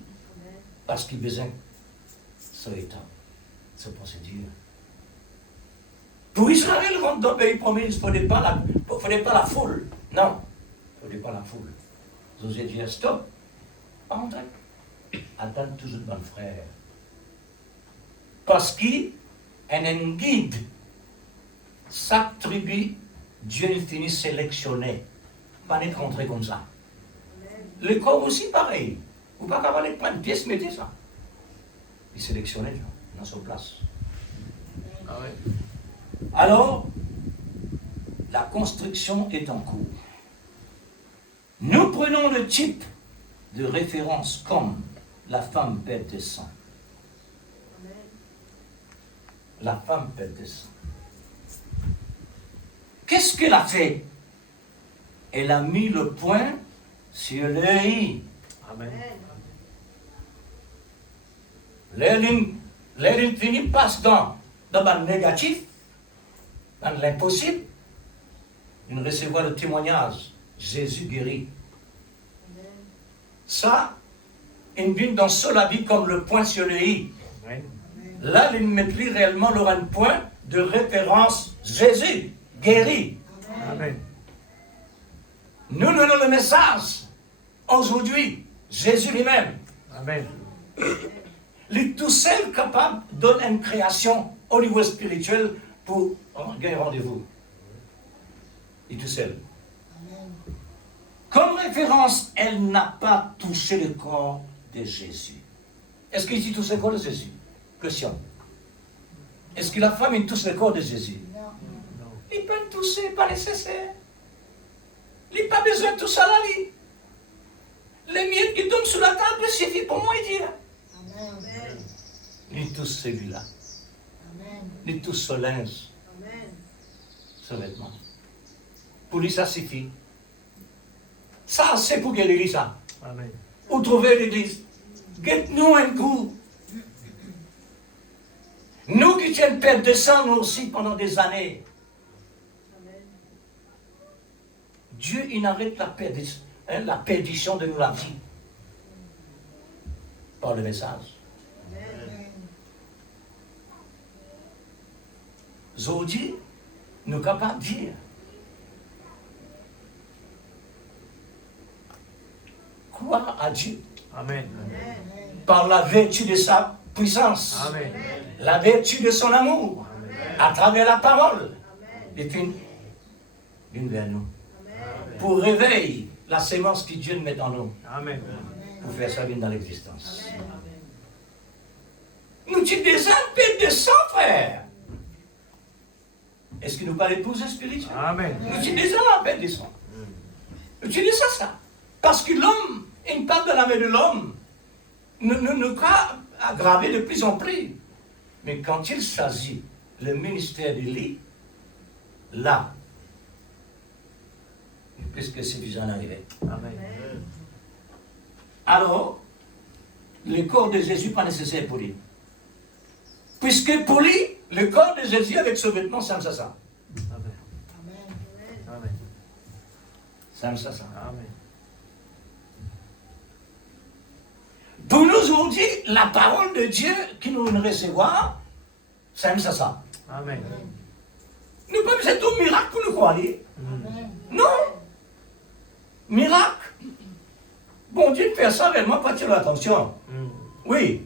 Parce qu'il a besoin de ce état, cette procédure. Pour Israël, rentrer dans le pays promis, il ne fallait pas la foule. Non, il ne fallait pas la foule. Josué dit stop, pas rentrer. Attends toujours mon frère. Parce qu'il y a un guide. Chaque tribu, Dieu nous finit sélectionner. Pas être rentré comme ça. Le corps aussi pareil. Vous ne pouvez pas aller prendre une pièce, mettez ça. Il sélectionnait dans sa place. Amen. Alors, la construction est en cours. Nous prenons le type de référence comme la femme bête de sang. La femme bête de sang. Qu'est-ce qu'elle a fait? Elle a mis le point sur le i. Amen. L'infini passe dans le négatif, dans l'impossible. Nous recevons le témoignage. Jésus guérit. Ça, il vient dans la vie comme le point sur le i. Amen. Là, il met réellement un point de référence. Jésus guérit. Amen. Nous donnons le message. Aujourd'hui, Jésus lui-même. Amen. Il est tout seul capable de donner une création au niveau spirituel pour gagner rendez-vous. Il est tout seul. Amen. Comme référence, elle n'a pas touché le corps de Jésus. Est-ce qu'il dit touché le corps de Jésus? Question. Est-ce que la femme il touche le corps de Jésus? Non. Non. Il peut le toucher, pas nécessaire. Il n'a pas besoin de tout ça là. Les miettes qui tombent sur la table suffit pour moi dire. Amen. Il touche celui-là. Amen. Il touche ce linge, Amen. ce vêtement. Pour lui, ça suffit. Ça, c'est pour guérir ça. Amen. Où trouver l'église? Guette-nous un coup. Nous qui tiennent perte de sang, nous aussi, pendant des années. Dieu, il arrête la perdition de nous la vie. Par le message. Amen. Aujourd'hui, nous sommes capables de dire croire à Dieu Amen. Amen. par la vertu de sa puissance, Amen. la vertu de son amour, à travers la parole. Et puis, viens vers nous. Pour réveiller la sémence que Dieu met en nous, Amen. pour faire sa vie dans l'existence. Nous sommes des âmes de sang, frère. Est-ce que nous parlons d'épouse spirituelle? Amen. Nous sommes des âmes de sang. Nous disons ça. Parce que l'homme, une part de la main de l'homme, nous aggravé de plus en plus. Mais quand il s'agit le ministère d'Élie, là, il est plus que suffisant d'arriver. Amen. Alors, le corps de Jésus pas nécessaire pour lui. Puisque pour lui, le corps de Jésus avec ce vêtement, ça me ça. Amen. Amen. Amen. Ça me ça. Amen. Pour nous aujourd'hui, la parole de Dieu qui nous recevoir, ça me ça. Amen. Nous pas besoin de miracle pour nous croire. Amen. Non. Miracle. Bon Dieu fait ça réellement pas tirer l'attention. Oui.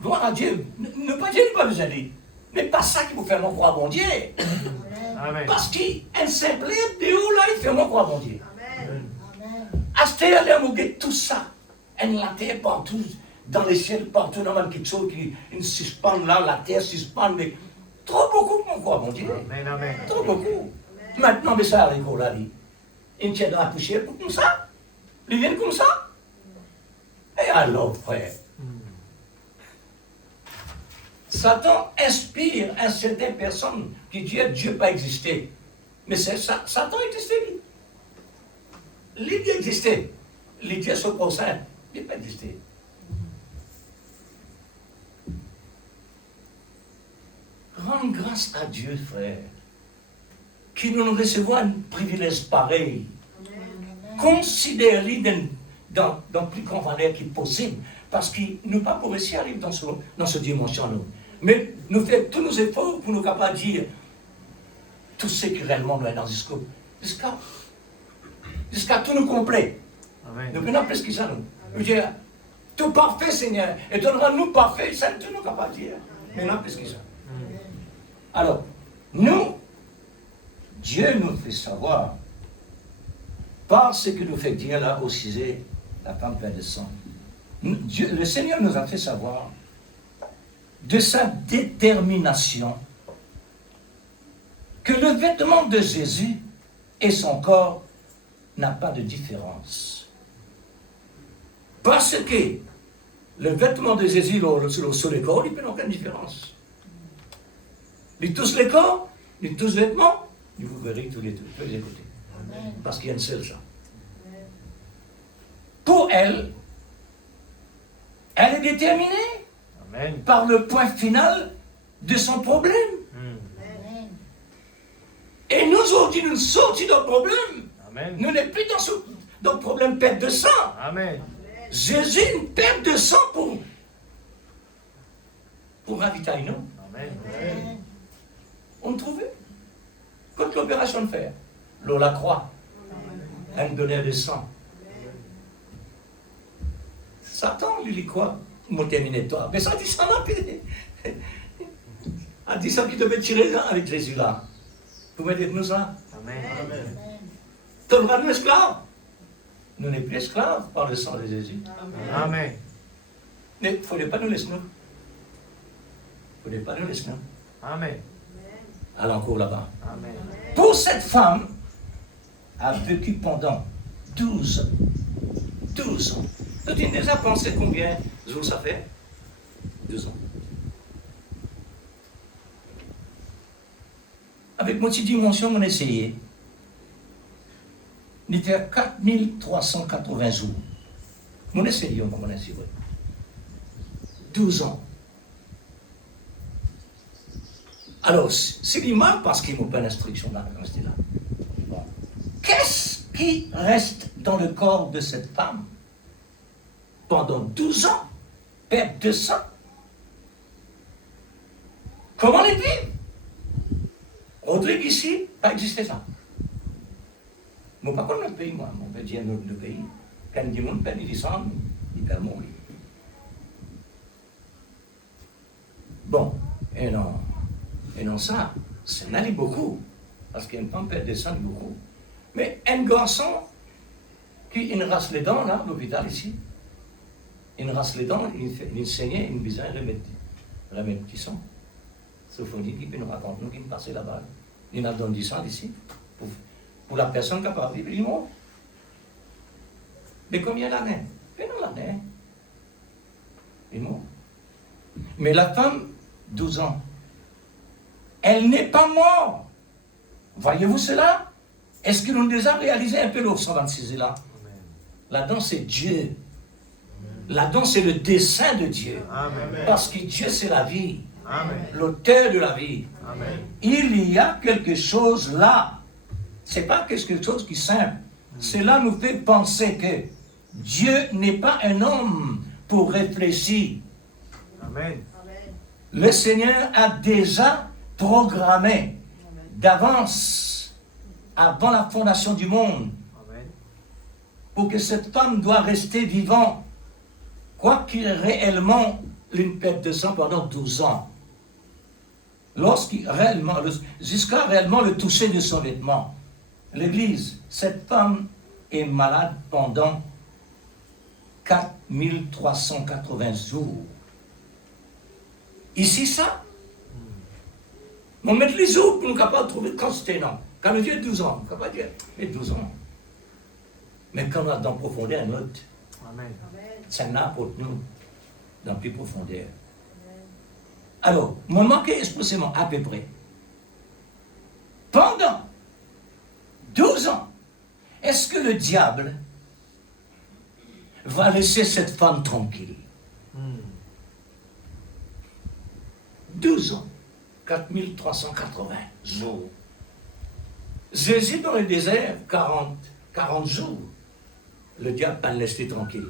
Gloire à Dieu. Ne pas dire, pas besoin de dire. Mais pas ça qui vous fait croire bon Dieu. Amen. Amen. Parce qu'un simple de où là, il fait croire bon Dieu. Amen. Acheter à l'amour tout ça. Elle la terre partout, dans les ciels, partout, dans même quelque chose qui suspend là, la terre suspend, mais trop beaucoup pour croire, mon Dieu. Amen. Amen. Trop beaucoup. Maintenant, mais ça arrive là, lui. Il tient dans la poussière comme ça. Il vient comme ça. Et alors, frère, Satan inspire à certaines personnes qui disent Dieu pas existé. Mais c'est ça, Satan existait, lui. Lui existait. Les dieux sont pour ça. Il n'a pas existé. Rends grâce à Dieu, frère, qui nous recevons un privilège pareil. Considère-le dans plus grande valeur qui est possible, parce qu'il nous pas pour réussir à arriver dans ce dimension, nous. Mais nous faisons tous nos efforts pour nous capables de dire tout ce qui réellement nous est dans ce scope. Jusqu'à tout nous complet. Amen. Nous venons plus que ça, nous. Je veux dire, tout parfait, Seigneur, et donnera-nous parfait, ça tout nous capables de dire. Maintenant plus que ça. Alors, nous, Dieu nous fait savoir, par ce que nous fait dire là au sujet, la femme pleine de sang. Le Seigneur nous a fait savoir de sa détermination que le vêtement de Jésus et son corps n'a pas de différence. Parce que le vêtement de Jésus sur le corps, il n'y a aucune différence. Il touche le corps, il touche le vêtement, et vous verrez tous les côtés. Parce qu'il y a une seule chose. Pour elle, elle est déterminée Amen. par le point final de son problème. Et nous aujourd'hui, nous sortis d'un problème. Amen. Nous n'sommes plus dans le problème perte de sang. Amen. Jésus, une perte de sang pour ravitailler nous. Amen. On trouvait. Quand l'opération de fer, l'eau la croix, un donneur de sang. Satan, lui dit quoi? Mon terminé toi. Mais ça dit ça, non? A dit ça qui devait tirer là avec Jésus là. Vous mettez nous ça? Amen. Tu nous nous esclaves. Nous n'sommes plus esclaves par le sang de Jésus. Amen. Mais il ne faudrait pas nous laisser nous. Il ne faudrait pas nous laisser nous. Amen. Allons encore là-bas. Amen. Pour cette femme, a vécu pendant 12 ans. 12 ans. Tu as déjà pensé combien de jours ça fait? 12 ans. Avec mon petite dimension, on a essayé. On était à 4380 jours. On a essayé, on a essayé. 12 ans. Alors, c'est l'imam parce qu'il m'a pas l'instruction là, rester là. Bon. Qu'est-ce qui reste dans le corps de cette femme pendant 12 ans? Perte de sang. Comment les vivre? Rodrigue ici, pas existé ça. Moi, pas comme notre pays, moi. Mon père dit notre pays. Quand il dit mon père, il dit ça, il perd mon lit. Bon, et non ça n'allait beaucoup. Parce qu'une femme perd des sang beaucoup. Mais un garçon qui rasse les dents, là, à l'hôpital ici, il rasse les dents, il saignait, il besoin de remettre petit sang. Sophonie qui peut nous raconter, nous qui nous passait là-bas. Il a donné du sang d'ici. Pour la personne qui n'a pas vécu, il est mort. Mais combien d'années? Pendant l'année. Il est mort. Mais la femme, 12 ans, elle n'est pas morte. Voyez-vous cela? Est-ce que nous déjà réalisé un peu le 126 là? Là-dedans, c'est Dieu. Là-dedans, c'est le dessein de Dieu. Amen. Parce que Dieu, c'est la vie. Amen. L'auteur de la vie. Amen. Il y a quelque chose là. Ce n'est pas quelque chose qui est simple. Cela nous fait penser que Dieu n'est pas un homme pour réfléchir. Amen. Le Seigneur a déjà programmé d'avance, avant la fondation du monde, Amen. pour que cette femme doit rester vivante, quoi qu'il ait réellement une perte de sang pendant 12 ans. Jusqu'à réellement le toucher de son vêtement. L'Église, cette femme est malade pendant 4380 jours. Ici, ça, on met les jours pour nous capables de trouver quand c'était non. Quand le Dieu 12 ans, on ne peut pas dire, mais 12 ans. Mais quand on a dans profondeur un autre, Amen. ça n'a pour nous dans plus profondeur. Alors, mon manqué expressément à peu près. Pendant 12 ans, est-ce que le diable va laisser cette femme tranquille? 12 ans, 4380 jours. Jésus dans le désert, 40 jours. Le diable va le laisser tranquille.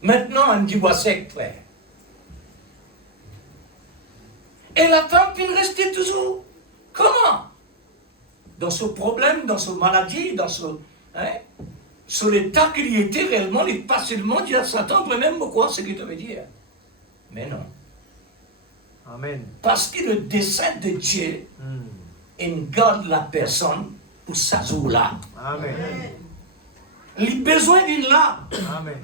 Maintenant, un petit bois sec, frère. Et la femme peut rester toujours. Comment? Dans ce problème, dans ce maladie, dans ce... sur l'état qu'il y était réellement, il est facilement dire à Satan, même quoi ce qu'il te veut dire. Mais non. Amen. Parce que le dessein de Dieu, il garde la personne pour sa jour-là. Amen. Les besoins viennent là. Amen.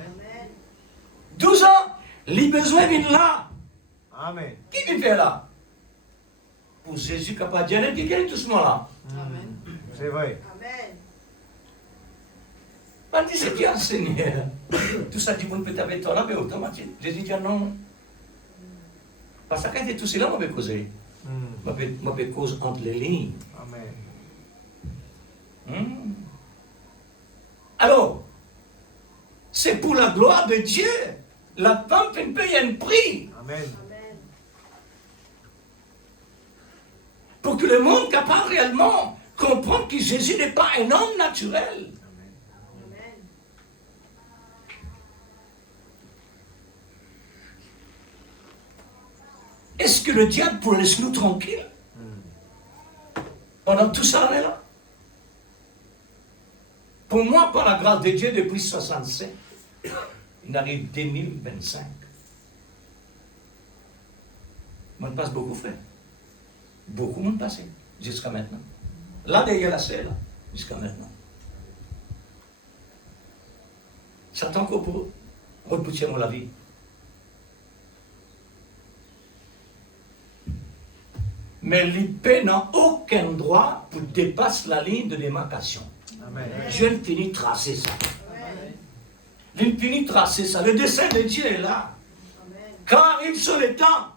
12 ans, les besoins viennent là. Amen. Qui vient faire là? Pour Jésus capable de dire, qui vient doucement là. C'est vrai. On dit, c'est bien, Seigneur. Tout ça, dit, vous ne peut avec toi là, mais automatique. Jésus dit, non. Parce que quand il est tout cela, on peut causer. On peut causer entre les lignes. Amen. Alors, c'est pour la gloire de Dieu. La femme fait payer un prix. Amen. Pour que le monde capable réellement comprendre que Jésus n'est pas un homme naturel. Est-ce que le diable pourrait laisser nous tranquilles pendant tout ça là? Pour moi, par la grâce de Dieu, depuis 67, il arrive 2025. Moi, je passe beaucoup, frère. Beaucoup m'ont passé, jusqu'à maintenant. Là, derrière la serre, là, jusqu'à maintenant. J'attends encore pour repousser la vie. Mais l'IP n'a aucun droit pour dépasser la ligne de démarcation. Amen. Dieu finit tracer ça. Il finit tracer ça. Le dessein de Dieu est là. Quand arrive sur le temps,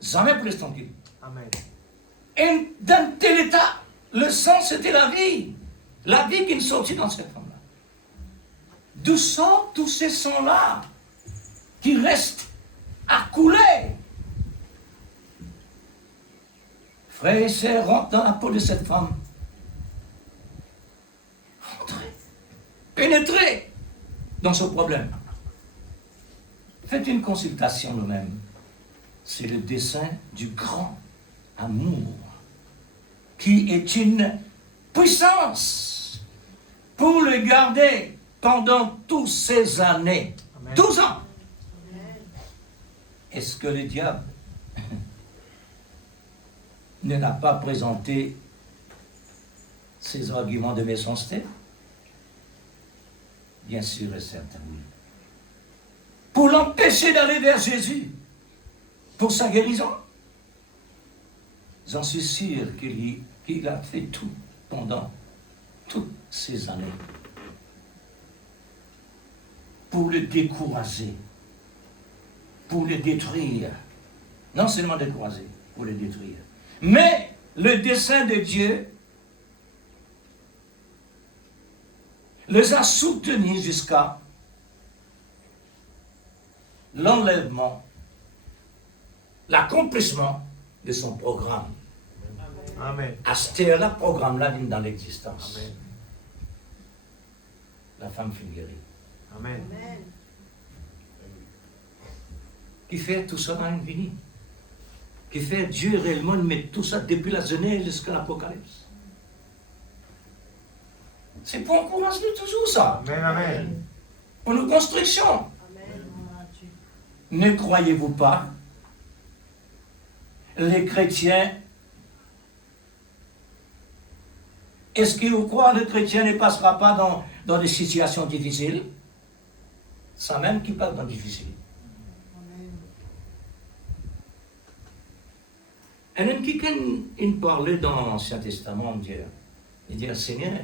jamais pour les tranquilles. Amen. Et dans tel état, le sang c'était la vie. La vie qui est sortie dans cette femme-là. D'où sortent tous ces sangs-là qui restent à couler? Frères et sœurs, rentrent dans la peau de cette femme. Rentrez. Pénétrez dans ce problème. Faites une consultation nous-mêmes. C'est le dessein du grand amour qui est une puissance pour le garder pendant toutes ces années. Amen. 12 ans. Est-ce que le diable ne n'a pas présenté ses arguments de méchanceté? Bien sûr et certain, oui. Pour l'empêcher d'aller vers Jésus, pour sa guérison. J'en suis sûr qu'il a fait tout pendant toutes ces années. pour le décourager, pour le détruire. Non seulement décourager, pour le détruire. Mais le dessein de Dieu les a soutenus jusqu'à l'enlèvement, l'accomplissement de son programme. Amen. À ce là programme-là vient dans l'existence. Amen. La femme fut guérie. Amen. Qui fait tout ça dans une vie? Qui fait Dieu réellement mettre tout ça depuis la Genèse jusqu'à l'Apocalypse? C'est pour encourager toujours ça. Amen. Amen. Pour nos constructions. Ne croyez-vous pas? Les chrétiens, est-ce que vous croyez que le chrétien ne passera pas dans des situations difficiles? Sans même qu'il passe dans difficile. Et même quelqu'un parlait dans l'Ancien Testament, il dit, Seigneur,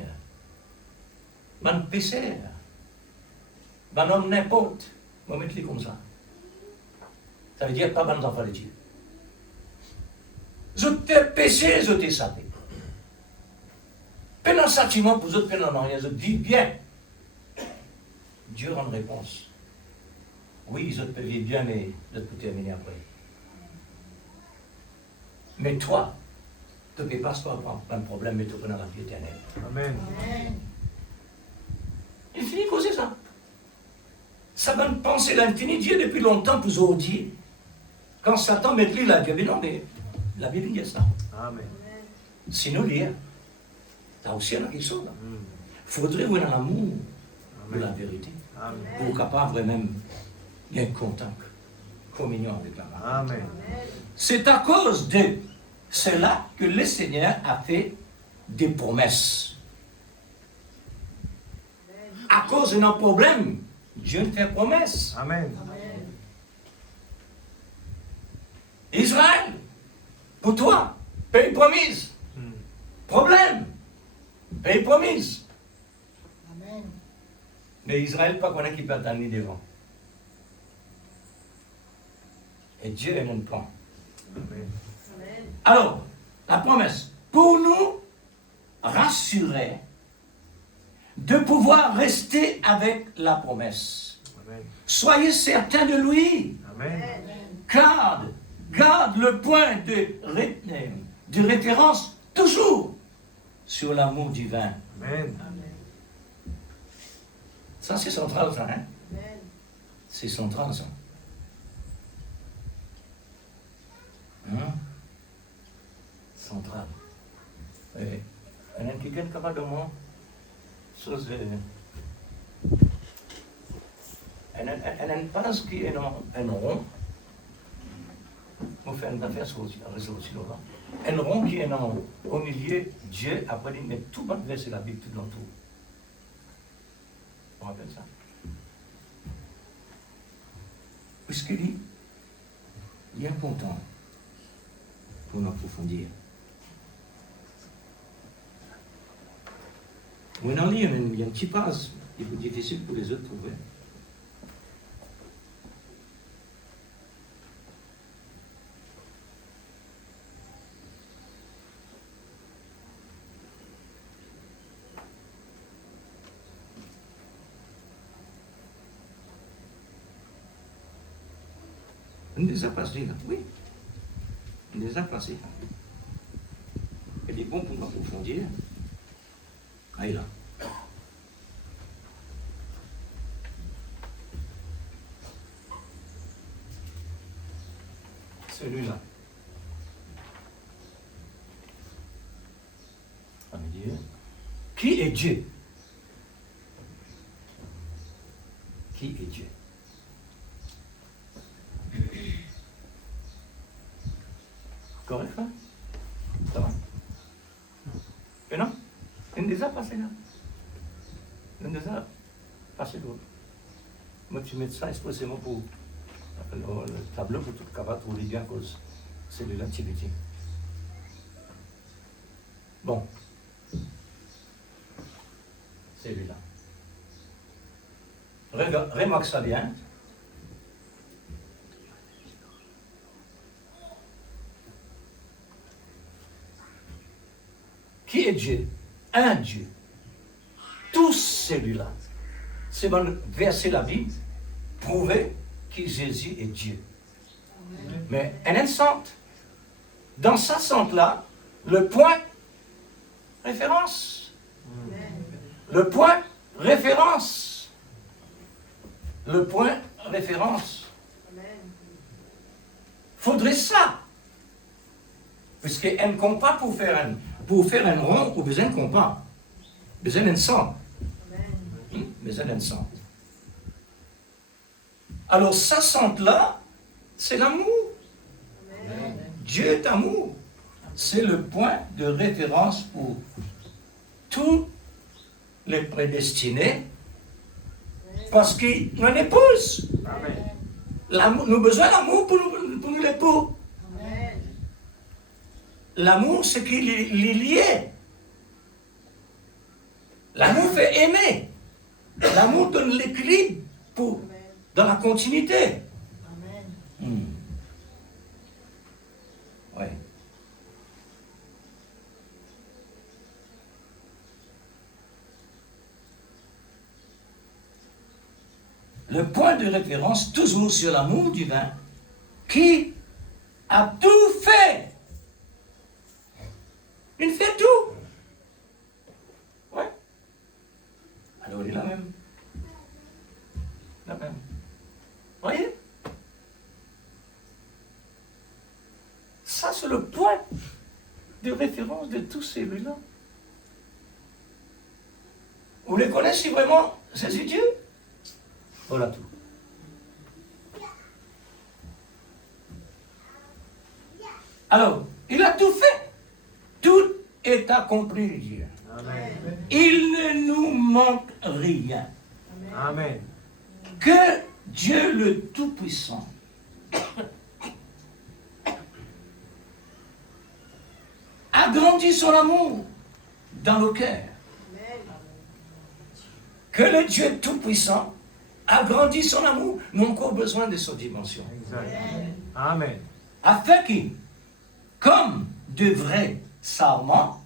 man péché, man homme n'importe, on va mettre les comme ça. Ça veut dire pas ban enfants de Dieu. Je t'ai péché, je t'ai sapé. Pendant châtiment pour eux, pendant rien, je dis bien. Dieu rend réponse. Oui, je peux vivre bien, mais je peux terminer après. Mais toi, tu ne peux pas un problème, mais tu peux dans la vie éternelle. Amen. Il finit causer ça. Ça va penser l'infini Dieu depuis longtemps pour aujourd'hui. Quand Satan met lui la Bible, non, mais la Bible dit ça. Amen. Sinon, lire. T'as aussi un qui sort là. Faudrait avoir un amour de la vérité. Amen. Pour capable même bien contact, communion avec la main. Amen. C'est à cause de cela que le Seigneur a fait des promesses. À cause de nos problèmes, Dieu fait promesse. Amen. Israël, pour toi, pays promise. Problème, pays promise. Amen. Mais Israël, pas qu'on a qui peut attendre devant. Et Dieu est un plan. Amen. Alors, la promesse, pour nous rassurer de pouvoir rester avec la promesse. Amen. Soyez certains de lui. Amen. Garde le point de référence toujours sur l'amour divin. Amen. Ça, c'est central, ça, hein? C'est central, ça. Hein? Central. Il y a quelqu'un qui va de moi. Elle pense qu'il y a un rond. On fait une affaire sur la résolution là. Un rond qui est au milieu, Dieu, après il met tout le verset de la Bible tout dans tout. On rappelle ça. Puisqu'il dit, il est important pour nous approfondir. Maintenant, il y a une petite phrase qui est difficile pour les autres de trouver. On les a passés là, oui. On les a passés. Elle est bon pour nous approfondir. Ah, il est là. Celui-là. Ça veut dire, qui est Dieu? Qui est Dieu? Correct, hein? Ça va? Mais non? On les a passés là. On les a passés là. Moi, tu mets ça expressément pour le tableau pour tout capable de trouver bien à cause c'est de l'activité. Bon. C'est lui-là. Remarque ça bien. Qui est Dieu? Un Dieu. Tous celui-là. C'est dans le verset de la Bible, prouver que Jésus est Dieu. Mais un instant, dans sa centre-là, le point référence. Le point référence. Le point référence. Faudrait ça. Parce qu'un ne compte pas pour faire un rond, ou besoin de compas. Besoin d'un centre. Besoin d'un centre. Alors, ça centre-là, c'est l'amour. Dieu est amour. C'est le point de référence pour tous les prédestinés. Parce qu'il y a une épouse. Nous avons besoin d'amour pour nous l'époux. L'amour, c'est qu'il est lié. L'amour fait aimer. L'amour donne l'équilibre dans la continuité. Oui. Le point de référence, toujours sur l'amour divin, qui a tout fait. Il fait tout. Oui. Alors il est la même. La même. Voyez? Ça, c'est le point de référence de tous celui-là. Vous les connaissez vraiment, c'est Dieu? Voilà tout. Alors, il a tout fait. Tout est accompli, Dieu. Amen. Il ne nous manque rien. Amen. Que Dieu le Tout-Puissant agrandit son amour dans nos cœurs. Que le Dieu Tout-Puissant agrandit son amour. Nous avons encore besoin de cette dimension. Exact. Amen. Afin qu'il, comme de vrais sarments,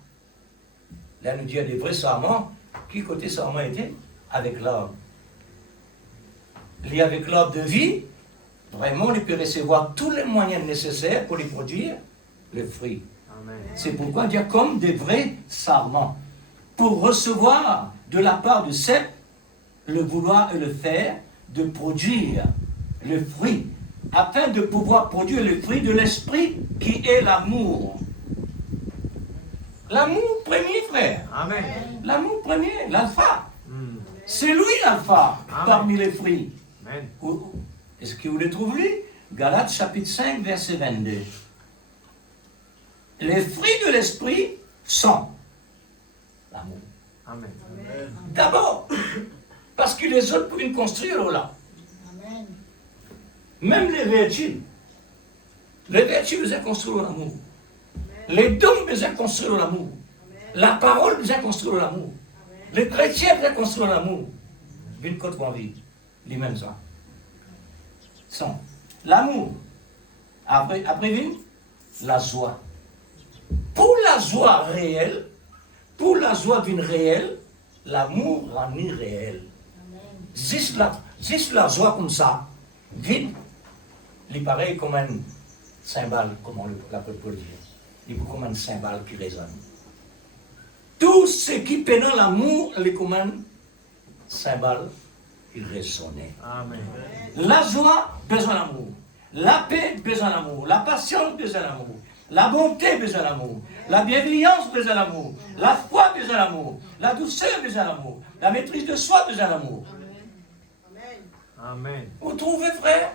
là nous dit des vrais sarments, qui côté sarment était? Avec l'arbre. Lié avec l'arbre de vie, vraiment, il peut recevoir tous les moyens nécessaires pour lui produire le fruit. Amen. C'est pourquoi dire comme des vrais sarments, pour recevoir de la part du cep le vouloir et le faire, de produire le fruit, afin de pouvoir produire le fruit de l'esprit qui est l'amour. L'amour premier, frère. Amen. L'amour premier, l'alpha. C'est lui l'alpha parmi les fruits. Amen. Est-ce que vous le trouvez, lui? Galates chapitre 5, verset 22. Les fruits de l'esprit sont l'amour. Amen. D'abord, parce que les autres peuvent construire là. Amen. Même les vertus. Les vertus besoin construire l'amour. Les dons besoin construire l'amour. La parole besoin construire l'amour. Les chrétiens besoin construire l'amour. Une côte qu'on vit. Les mêmes ça. Sont l'amour. Après vient la joie. Pour la joie réelle, pour la joie d'une réelle, l'amour rend irréel. Juste la joie comme ça, vide, il paraît comme un cymbale, comme on l'appelle pour dire. Il est comme un cymbale qui résonne. Tout ce qui pénètre l'amour, il est comme un cymbale qui résonne. Amen. La joie, besoin d'amour. La paix, besoin d'amour. La patience, besoin d'amour. La bonté, besoin d'amour. La bienveillance, besoin d'amour. La foi, besoin d'amour. La douceur, besoin d'amour. La maîtrise de soi, besoin d'amour. Amen. Vous trouvez, frère?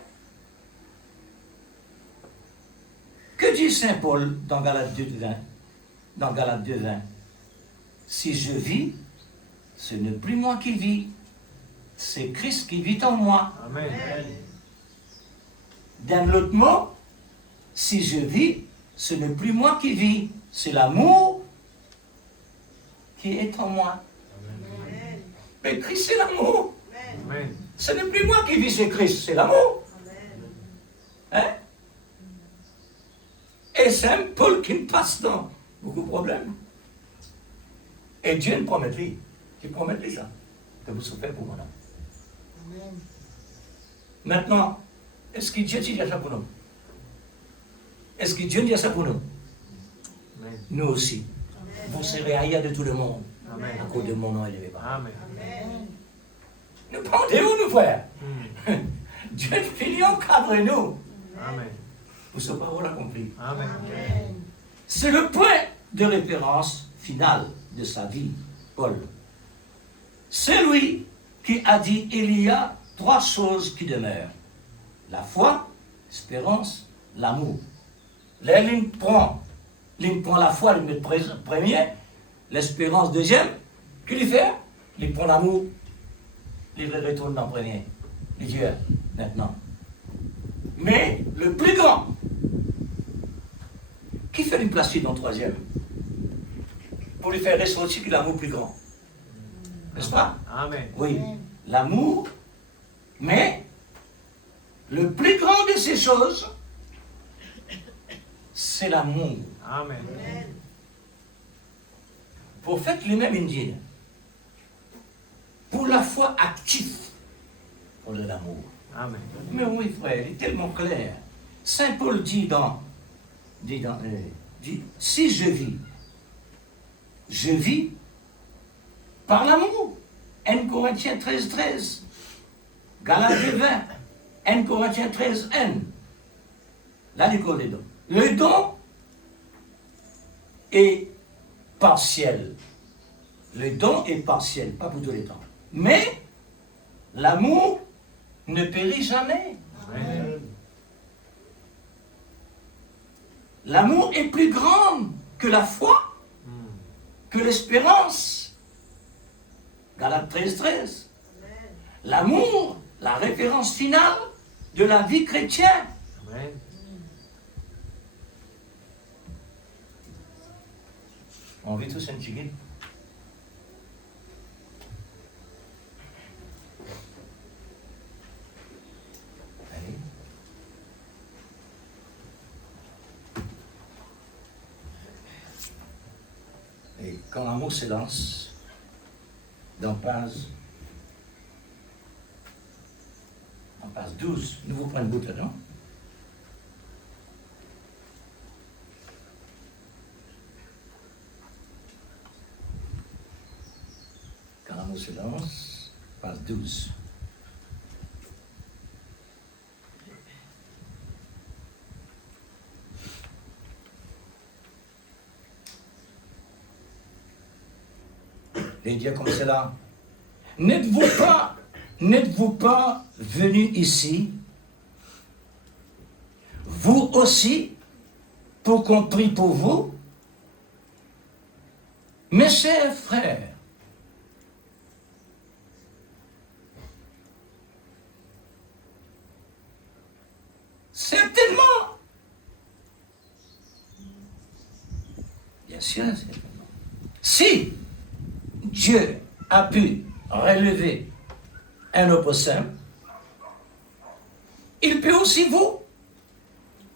Que dit Saint Paul dans Galates 2:20? Dans Galates 2:20. Si je vis, ce n'est plus moi qui vis, c'est Christ qui vit en moi. Amen. D'un autre mot, si je vis, ce n'est plus moi qui vis, c'est l'amour qui est en moi. Mais Christ, c'est l'amour. Amen. Ce n'est plus moi qui vis, c'est Christ, c'est l'amour. Hein? Et c'est Paul qui passe dans beaucoup de problèmes. Et Dieu nous promet lui. Il promet lui ça. Que vous souffrez pour moi. Amen. Maintenant, est-ce que Dieu dit ça pour nous? Est-ce que Dieu dit ça pour nous? Amen. Nous aussi. Vous serez haïs de tout le monde. Amen. À cause de mon nom élevé. Amen. Amen. Nous pendez où, nous, frères? Mm. Dieu finit encadre nous. Amen. Vous ce parole accompli. Amen. Amen. C'est le point de référence final de sa vie, Paul. C'est lui qui a dit il y a 3 choses qui demeurent. La foi, l'espérance, l'amour. Là, il prend la foi, il met premier, l'espérance deuxième. Qu'il fait? Il prend l'amour, il retourne dans le premier. Il dit maintenant. Mais le plus grand, qui fait lui placer dans le troisième? Pour lui faire ressortir l'amour plus grand. N'est-ce pas? Amen. Oui, l'amour, mais le plus grand de ces choses, c'est l'amour. Amen. Pour faire lui-même, il dit, pour la foi active, pour de l'amour. Amen. Mais oui, frère, il est tellement clair. Saint Paul dit si je vis par l'amour. 1 Corinthiens 13, 13. Galates 20. 1 Corinthiens 13, N. Là, l'école des dons. Le don est partiel. Le don est partiel, pas pour tous les temps. Mais l'amour ne périt jamais. Amen. L'amour est plus grand que la foi, Mm. que l'espérance. Galates 13, 13. L'amour, la référence finale de la vie chrétienne. Amen. On vit tous un petit guide. Allez. Et quand l'amour se lance dans page 12, nous vous prenons une bout dedans. Quand l'amour se lance, page 12. Les dieux comme cela. N'êtes-vous pas venu ici, vous aussi, pour qu'on prie pour vous? Mes chers frères, certainement, bien sûr, certainement, si Dieu a pu relever un opossum, il peut aussi vous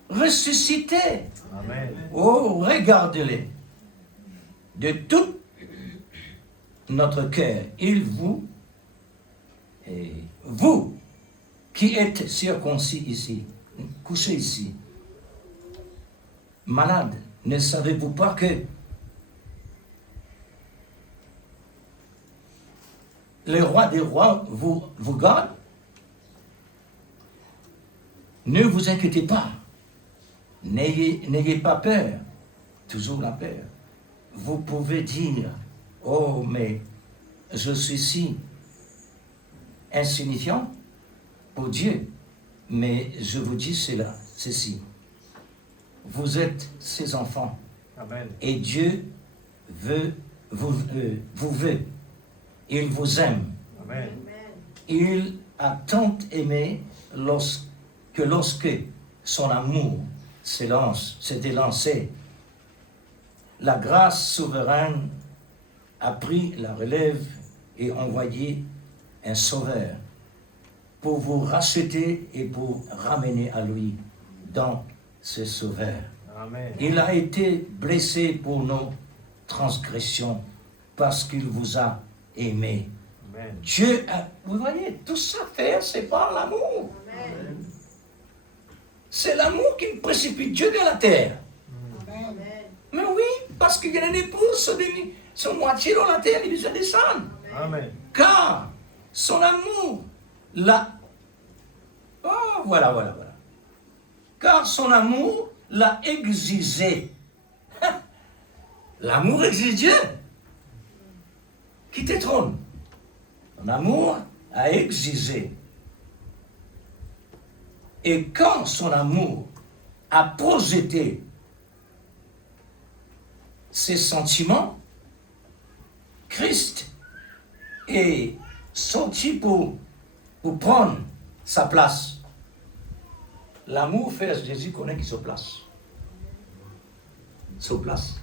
ressusciter. Amen. Oh, regardez-les. De tout notre cœur, vous qui êtes circoncis ici, couchés ici, malades, ne savez-vous pas que le roi des rois vous garde? Ne vous inquiétez pas. N'ayez pas peur. Toujours la peur. Vous pouvez dire, oh, mais je suis si insignifiant pour Dieu. Mais je vous dis ceci. Vous êtes ses enfants. Amen. Et Dieu vous veut. Il vous aime. Amen. Il a tant aimé que lorsque son amour s'était lancé, la grâce souveraine a pris la relève et envoyé un sauveur, pour vous racheter et pour ramener à lui dans ses sauveurs. Amen. Il a été blessé pour nos transgressions parce qu'il vous a aimés. Amen. Dieu a... Vous voyez, tout ça faire, c'est par l'amour. C'est l'amour qui précipite Dieu vers la terre. Amen. Mais oui, parce qu'il y a une épouse, son moitié dans la terre, il doit descendre. Amen. Car son amour l'a... Oh, voilà. Car son amour l'a exigé. L'amour exige Dieu. Qui t'étrône. Son amour a exigé. Et quand son amour a projeté ses sentiments, Christ est sorti pour prendre sa place. L'amour fait Jésus connaît qu'il se place. Se place.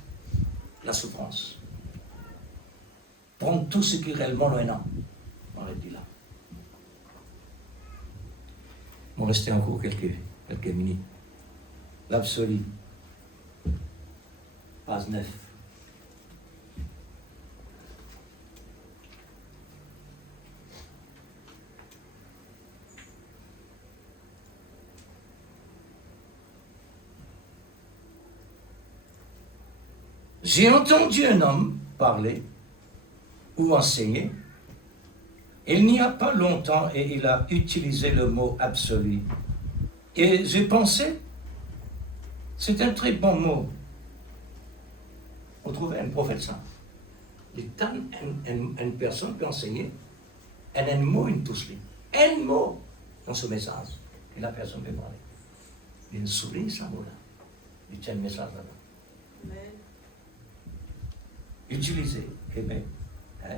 La souffrance. Prendre tout ce qui est réellement loin. On l'a dit là. Il me restait encore quelques minutes. L'absolu. Page 9. J'ai entendu un homme parler ou enseigner. Il n'y a pas longtemps et il a utilisé le mot absolu. Et j'ai pensé, c'est un très bon mot. On trouve un prophète ça. Il tant une personne peut enseigner, et un mot, une touche. Un mot dans ce message. Et la personne peut parler. Il souligne ça mot-là. Il tient le message là-bas. Amen. Utilisé. Eh bien, hein?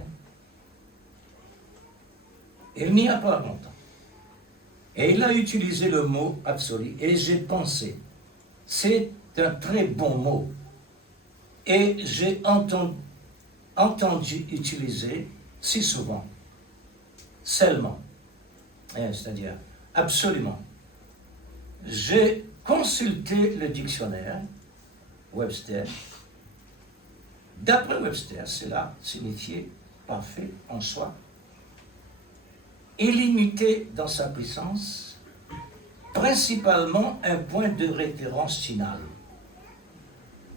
Il n'y a pas longtemps. Et il a utilisé le mot absolu. Et j'ai pensé, c'est un très bon mot. Et j'ai entendu utiliser si souvent, seulement, c'est-à-dire absolument. J'ai consulté le dictionnaire Webster. D'après Webster, cela signifiait parfait en soi, illimité dans sa puissance, principalement un point de référence final.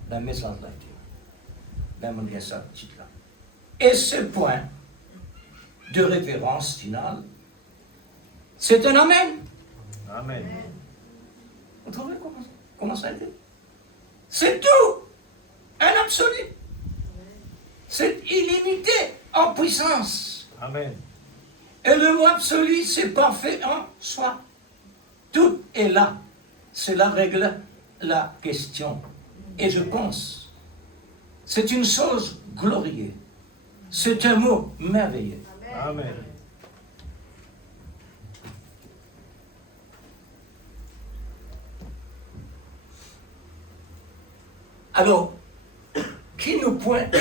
La message là. Même bien ça, titre là. Et ce point de référence final, c'est un Amen. Amen. Vous trouvez comment ça a été? C'est tout. Un absolu. C'est illimité en puissance. Amen. Et le mot absolu, c'est parfait en soi. Tout est là. Cela règle la question. Et je pense, c'est une chose glorieuse. C'est un mot merveilleux. Amen. Alors, qui nous pointe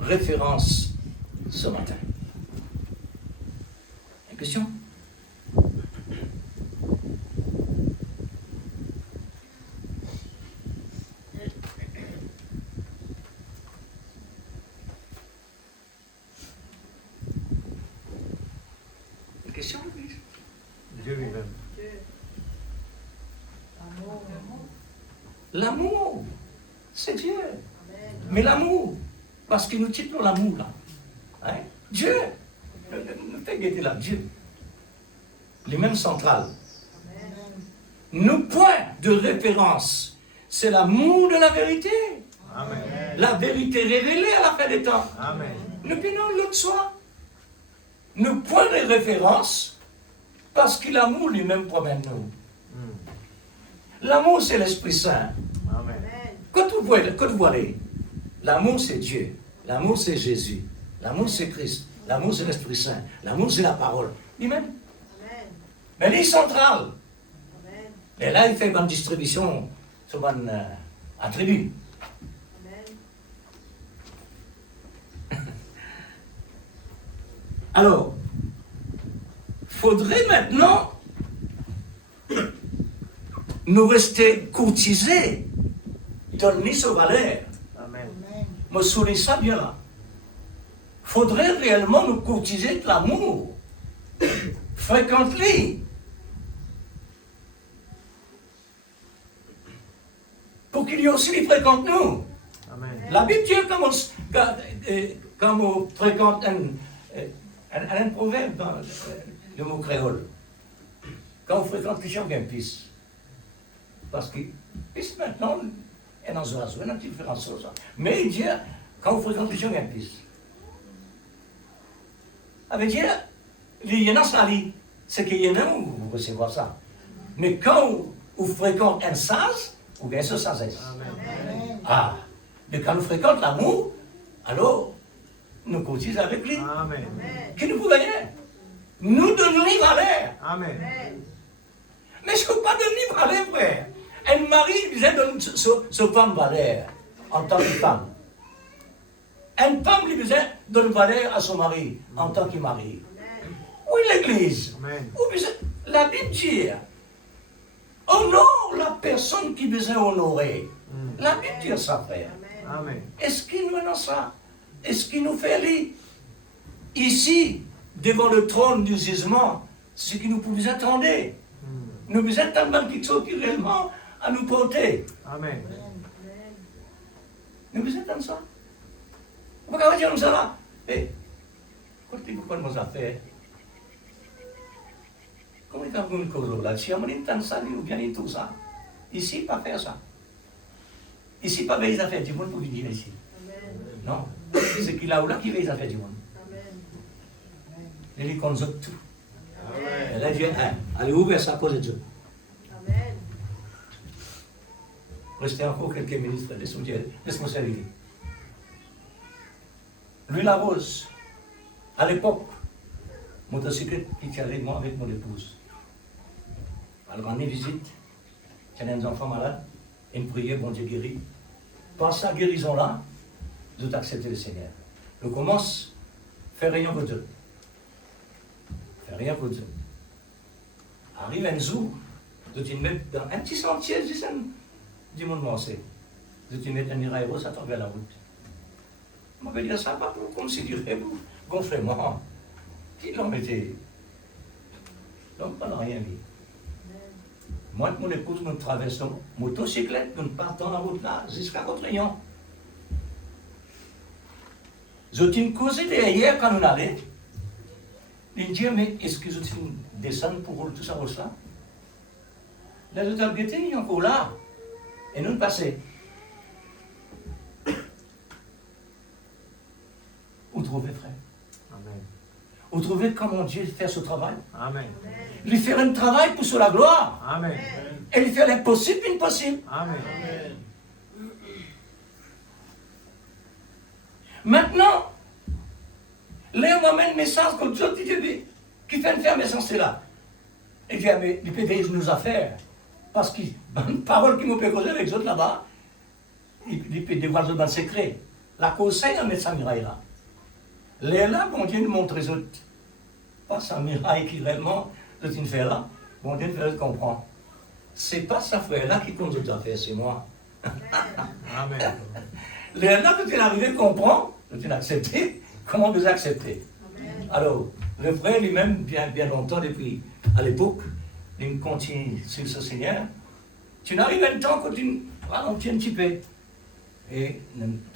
référence ce matin? Une question? Une question, Louise? Dieu lui-même. L'amour, c'est Dieu. Mais l'amour, parce qu'il nous titre l'amour là. Hein? Dieu, ne fait guetter là, Dieu. Les mêmes centrales. Nos points de référence, c'est l'amour de la vérité. Amen. La vérité révélée à la fin des temps. Amen. Nous venons l'autre soir. Nos points de référence, parce que l'amour lui-même promène nous. L'amour, c'est l'Esprit Saint. Amen. Quand vous voyez, l'amour, c'est Dieu. L'amour, c'est Jésus. L'amour, c'est Christ. L'amour, c'est l'Esprit Saint. L'amour, c'est la parole. Lui-même. Mais il est central. Et là, il fait une distribution sur un attribut. Alors, faudrait maintenant nous rester courtisés, donner ce valeur. Amen. Amen. Me souligne ça bien là. Faudrait réellement nous courtiser de l'amour. Fréquente-les. Pour qu'il y ait aussi les fréquente nous. Amen. La Bible dit quand on fréquente un proverbe dans le mot créole. Quand on fréquente quelqu'un qui a un fils. Parce que fils maintenant, est dans un oiseau, une petite différence sur ça. Mais il dit, quand on fréquente quelqu'un qui a un fils. Ça veut dire, il y en a ça, c'est qu'il y en a où vous recevez ça. Mais quand on fréquente un sage, ou bien ce sagesse. Amen. Ah, mais quand nous fréquentons l'amour, alors nous cotisons avec lui. Amen. Qui nous voyez? Nous donnons une valeur. Amen. Mais je ne peux pas donner une valeur, frère. Un mari, il donne ce femme valeur en tant que femme. Une femme, il donne valeur à son mari en tant que mari. Où est l'Église? Amen. La Bible dit, honore la personne qui vous a honoré. La Bible dit ça, frère. Amen. Est-ce qu'il nous donne ça? Est-ce qu'il nous fait lire ici, devant le trône du jugement, ce que nous pouvons attendre? Nous vous êtes tellement quelque chose qui réellement à nous porter. Amen. Nous vous êtes dans ça. Vous pouvez dire comme ça là. Eh, écoutez, pourquoi nous avons fait? Comment est-ce que vous là? Si on est dans ça, nous gagnons tout ça. Ici, pas faire ça. Ici, pas faire les affaires du monde pour venir ici. Non. C'est qu'il a ou là qui fait les affaires du monde. Il dit qu'on nous a tout. Elle a dit, allez ouvrir ça à cause de Dieu. Restez encore quelques minutes, frère, laisse-moi servir. Lui, la rose, à l'époque, motocyclette qui tient avec moi, avec mon épouse. Elle rend une visite, il y a des enfants malades, une prière, bon Dieu guérit. Par sa guérison-là, je dois accepter le Seigneur. Je commence à faire rien pour Dieu. Faire rien pour Dieu. Arrive un jour, je te mets dans un petit sentier, du monde lancé. Je te mets un miraille à travers la route. On va dire ça, pas comme si tu dirais, gonflez-moi. Qui l'ont été? Donc, on n'a rien dit. Moi et mon épouse, nous traversons motocyclette, nous partons la route là, jusqu'à Cotrillon. Je t'ai causé derrière quand on allait. Il me dit, mais est-ce que je t'ai descendu pour tout ça, ça? Là, je t'ai guetté, il est encore là. Et nous passons. Vous trouvez, frère? Amen. Vous trouvez comment Dieu fait ce travail? Amen. Il fait un travail pour sur la gloire. Amen. Et il fait l'impossible, impossible. Amen. Maintenant, là, on m'amène un message comme Dieu dit, qui fait faire un message, c'est là. Et dit, mais il peut veiller nos affaires. Parce que, une parole qui me peut causer avec les autres là-bas, il peut dévoiler dans le secret. La cause, c'est un médecin miraille là. Là, bon Dieu nous montre les autres. Pas sa miraille qui réellement, le tin fait là, bon Dieu nous fait comprendre. C'est pas sa frère là qui compte les affaires, c'est moi. Amen. Là, quand il est arrivé à comprendre, quand il a accepté, comment vous acceptez? Alors, le frère lui-même, bien longtemps, depuis à l'époque, il continue sur ce Seigneur. Tu n'arrives un temps quand tu ralentis un petit peu. Et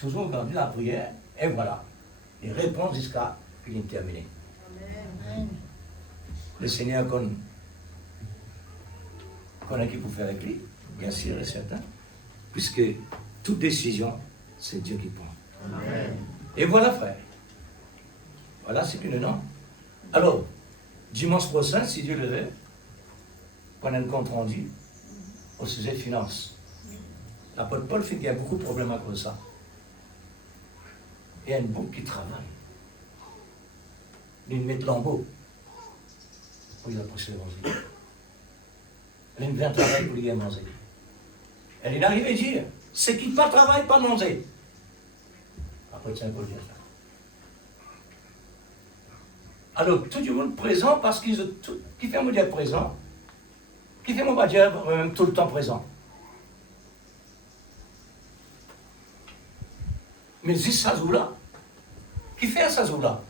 toujours gardé la prière, et voilà. Il répond jusqu'à qu'il ait terminé. Amen. Le Seigneur connaît qui peut faire avec lui, bien sûr et certain, puisque toute décision, c'est Dieu qui prend. Amen. Et voilà, frère. Voilà ce que nous avons. Alors, dimanche prochain, si Dieu le veut, pendant un compte rendu au sujet de finances. L'apôtre Paul fait qu'il y a beaucoup de problèmes à cause de ça. Il y a une boucle qui travaille. Il met lambeau pour y approcher l'évangile. Elle vient travailler pour y manger. Elle est arrivée à dire, ce qui ne travaille pas manger. Après, Saint Paul dit ça. Alors, tout le monde présent, parce qu'ils ont tout, qui fait me dire présent, Qui fait mon Dieu même tout le temps présent. Mais si ça là, qui fait ça là?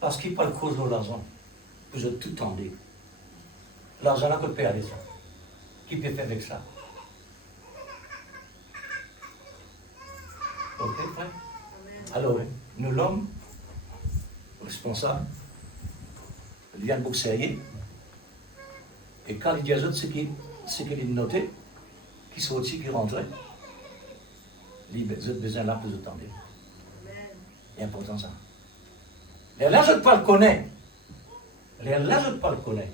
Parce qu'il parle cause de l'argent. Vous êtes tout tendu. L'argent là que peut aller ça. Qui peut faire avec ça? Ok, frère? Alors, nous l'homme responsable, il vient de boxer. Et quand il dit à eux ce qu'il est noté, qui sont aussi qui rentrent, il a besoin là pour vous attendre. C'est important ça. Et là, je ne pas le connais. Là, je ne pas le connais.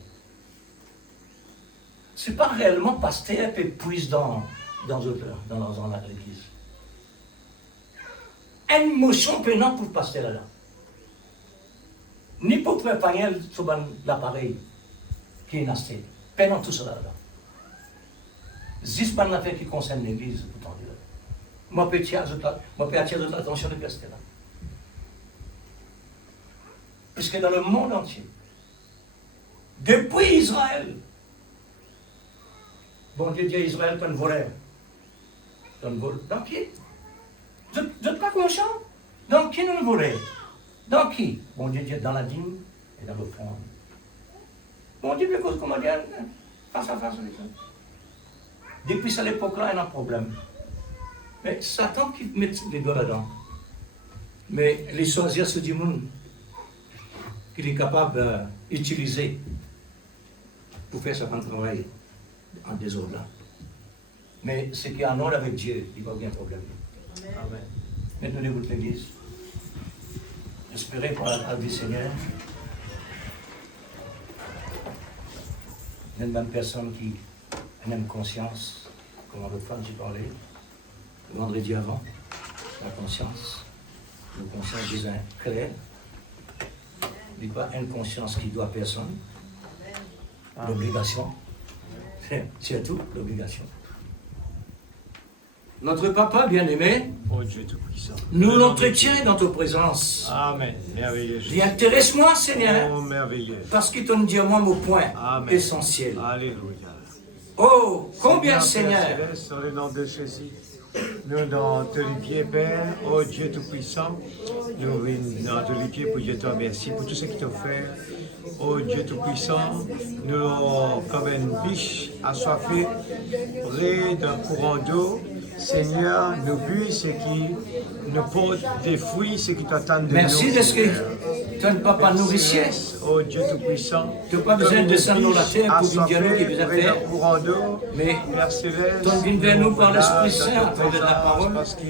Ce n'est pas réellement pasteur qui puise dans l'église. Une motion peinante pour pasteur là. Ni pour préparer sur l'appareil qui est nasté. Peinant tout cela là. C'est pas une affaire qui concerne l'église, pourtant. Moi, je peux attirer l'attention de pasteur là. Puisque dans le monde entier, depuis Israël, bon Dieu dit à Israël, tu es un voleur. Tu es un voleur. Dans qui? Vous n'êtes pas conscient? Dans qui nous volons? Dans qui? Bon Dieu dit dans la dîme et dans l'offrande. Bon Dieu, cause comment dire, face à face avec ça. Depuis cette époque-là, il y a un problème. Mais Satan qui met les doigts là-dedans. Mais les sorciers du monde, qu'il est capable d'utiliser pour faire son travail en désordre là. Mais ce qui est en ordre avec Dieu, il va bien un problème. Amen. Maintenant, écoute l'église. Espérez pour la vie du Seigneur. Il y a une même personne qui a une même conscience, comme l'autre fois j'ai parlé, le vendredi avant, la conscience. Une conscience, disons, claire. Il n'y a pas une conscience qui doit à personne. L'obligation. C'est tout, l'obligation. Notre Papa bien-aimé, Oh Dieu Tout-Puissant. nous l'entretiens dans ta présence. Amen. Merveilleux. Dis, intéresse-moi, Seigneur, Oh, merveilleux. parce qu'il te dit à moi mon point Amen. essentiel. Alléluia. Oh, combien, Seigneur, Céleste, dans le nom de Jésus. Nous, dans tes pieds, Père, oh Dieu Tout-Puissant, nous venons dans tes pieds pour dire toi merci pour tout ce que tu as fait. Oh Dieu Tout-Puissant, nous, comme une biche assoiffée, près d'un courant d'eau, Seigneur, nous buis ce qui nous porte des fruits, ce qui t'attendent de merci nous. de ce que Seigneur. tu es un papa nourricier. Oh Dieu Tout-Puissant, Tu n'as pas besoin de descendre dans la terre pour venir vers nous qui besoin de faire. courant d'eau, Mais Père Céleste, tu viens vers nous par voilà, l'Esprit Saint, à dans ta travers ta présence, parole. parce que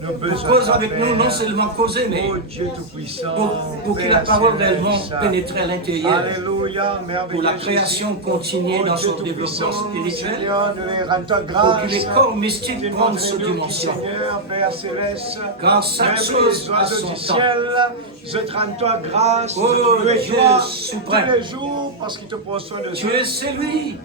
nous Pour besoin cause de ta avec nous, Père. non seulement causer, mais Oh Dieu Tout-Puissant, pour que Père la parole Céleste, réellement pénétrer à l'intérieur. Alléluia, merveilleux Pour la Jésus. création continue Oh dans Dieu son développement Tout-Puissant, spirituel. Seigneur, nous les rendons Pour grâce. que les corps mystiques prennent cette Démontre-nous, dimension. Seigneur, Père Céleste, Car chaque même chose les a oiseaux son du temps. ciel, je te rends toi grâce, Oh, je te loue Dieu toi suprême. tous les jours parce qu'il te prend soin de Tu toi. es celui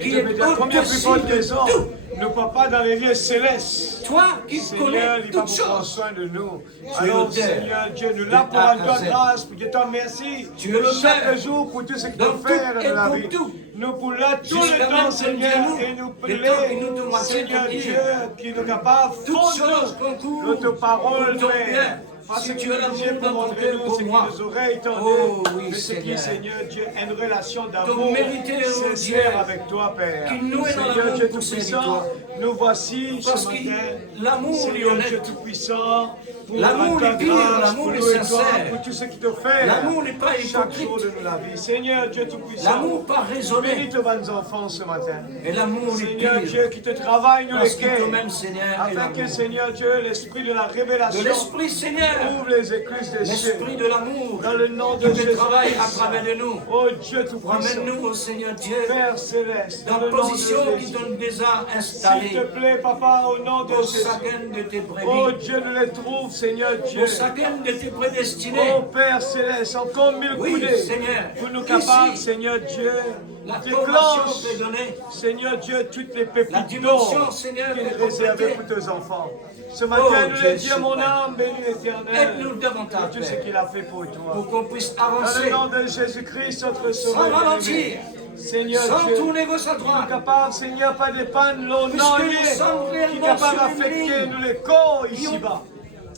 Et qui je est vais dire combien plus au-dessus forte de des hommes, tout. nos papas dans les lieux célestes. Toi qui Seigneur, connais il va toutes pour prendre choses. soin de nous. es Alors, l'auteur Seigneur Dieu, nous de là pour A à rendre toi Z. grâce, pour dire toi merci. Tu es l'auteur chaque jour pour tout ce que tu dans fais tout dans et la pour vie. tout. Nous pour là tous Jusqu'à les temps, même Seigneur, nous, et nous les temps qui prier, nous te moitié Seigneur te dire. Dieu, qui nous capable de Toutes fondre choses concourent notre parole, pour ton Père. bien. Parce Si que tu as l'amour Dieu pour dans ton montrer cœur nous pour ce qui moi. nous aurait tendu. Oh oui, mais ce qui, Seigneur. Seigneur Dieu, une relation Ton d'amour mérité, oh sincère Dieu, avec toi, Père. qui nous est dans Seigneur l'amour Dieu pour Tout-Puissant, servir toi. nous voici Parce ce que matin. l'amour est Seigneur honnête. Dieu Tout-Puissant, pour L'amour rendre ta est pur, grâce, l'amour pour est louer toi, sincère. pour tout ce qui te fait. L'amour n'est pas chaque jour hypocrite. de la vie. Seigneur Dieu Tout-Puissant, L'amour pas raisonné. bénis tes bonnes enfants ce matin. Et l'amour est Seigneur pur. Dieu, qui te travaille nous Parce que lesquels, toi-même, Seigneur, est afin que l'amour. Seigneur Dieu, l'esprit de la De révélation l'Esprit, Seigneur, ouvre les écluses des cieux. l'Esprit de l'amour, Dans le nom qui de fait Jésus. travail à travers de nous. Oh Dieu Tout-Puissant, Ramène-nous au Seigneur Dieu Père Céleste, dans dans le la nom de position qui Jésus. t'ont déjà S'il installée te plaît, Papa, au nom de pour Jésus. chacun de tes Oh brebis, Dieu, nous les trouve, Seigneur Dieu. pour chacun de tes prédestinés. Oh Père Céleste, encore mille Oui, coudées Seigneur. pour nous capables, Ici, Seigneur Dieu, La déclenche, formation t'est donnée. Seigneur Dieu, toutes les La pépites dimension, d'or Seigneur, qui est est réservée complétée. pour tes enfants. Ce matin, Oh, nous Dieu les disons, mon suprême. âme, bénis l'Éternel. Aide-nous davantage, pour tout ce Père, qu'il a fait pour toi. pour qu'on puisse Dans le avancer nom de Jésus-Christ, notre sans Sauveur. ralentir, Seigneur sans Dieu, tourner gauche à qui est droite. capable, Seigneur, pas dépendre l'on Puisque nous sommes qui est réellement capable sur une d'affecter ligne nous les corps qui ici-bas.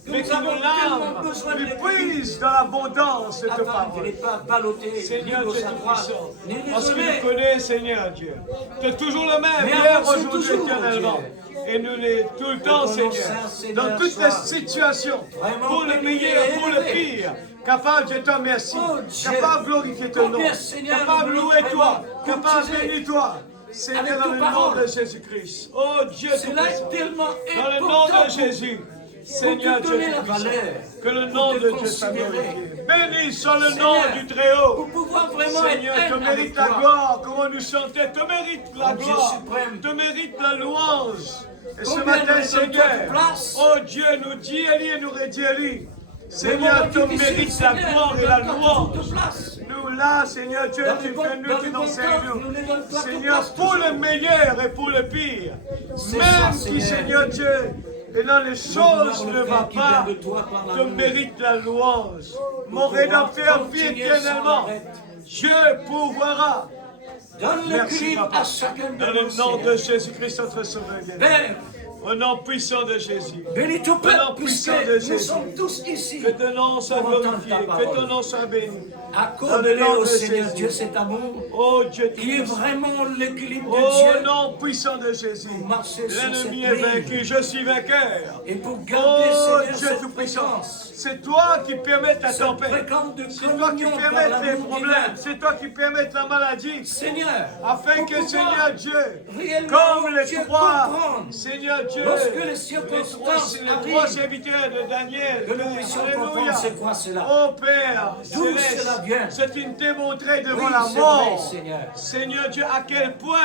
que Mais nous qui avons nous tellement l'âme, besoin de nous l'équilibre. puise dans l'abondance de ta Afin de parole. ne pas balloter Seigneur ni Dieu gauche à droite, Tout-Puissant, ni parce que raisonner. nous connais, Seigneur Dieu, tu es toujours le même, Mais hier, avançons aujourd'hui, toujours, éternellement. Dieu. Et nous l'est tout le temps, ton Seigneur, nom, Seigneur, dans toutes les soit situations, vraiment pour le béni meilleur, et pour le élevé. pire, capable de te remercier, Oh, Dieu. capable de glorifier ton nom, Combien, Seigneur, capable de nous louer toi, vraiment capable de courtiser bénir toi. Seigneur, avec dans tes le nom paroles. de Jésus-Christ. Oh Dieu Cela Tout-Puissant. est tellement Dans le important nom de Jésus. Seigneur te Dieu donner la Tout-Puissant, valeur, que le pour nom te de Dieu soit considérer. glorifié. Béni soit le Seigneur, nom du Très-Haut. pour pouvoir vraiment Seigneur, être te un mérite avec la toi. gloire, comment nous chanter, te mérite la Oh, Dieu gloire, suprême. te mérite la louange. Et ce Combien matin, nous donnons Seigneur, toute place. oh Dieu, nous dit Élie et nous redit Élie. Seigneur, moments te difficiles, mérite la Seigneur, gloire nous et la donne toute louange. place. Nous là, Seigneur Dieu, Dans tu le fais bon- nous, dans tu le nous bon enseignes temps, nous nous. ne donnons pas toute Seigneur, place pour toujours. le meilleur et pour le pire. C'est Même ça, qui, Seigneur. Seigneur Dieu, et dans les choses voulons ne le va faire qui pas, vient de toi par te l'amour. mérite la louange. Mon pouvoir Rédempteur vit continuer éternellement. sans arrêt. Dieu pourvoira. Donne Merci, l'équilibre Papa. à chacun de Dans nous, le nom Seigneur. de Jésus-Christ, notre Sauveur. Père, Au nom puissant de Jésus. bénis ton Au nom peuple, puisque puissant de nous Jésus. sommes tous ici. Que ton nom soit pour entendre glorifié, ta que ton parole. nom soit béni. Dans Accorde-le le nom au de Seigneur Jésus. Dieu cet amour Oh Dieu qui est tout-puissant. vraiment l'équilibre de Au Dieu nom puissant de Jésus. marcher sur L'ennemi cette est ligne. vaincu, je suis vainqueur. et pour garder, Oh Seigneur, Dieu cette tout-puissant. fréquence. C'est toi qui permets la Cette tempête. fréquence de C'est toi qui communion par permets les l'amour problèmes. divin. C'est toi qui permets la maladie. Seigneur, Afin pour que, pouvoir Seigneur Dieu, réellement, comme les Dieu, trois, comprendre Seigneur Dieu, lorsque les les circonstances trois arrivent, serviteurs de Daniel, que nous puissions comprendre c'est quoi cela. Oh Père, D'où céleste, cela vient. c'est une démontrée devant Oui, la c'est mort. vrai, Seigneur. Seigneur Dieu, à quel point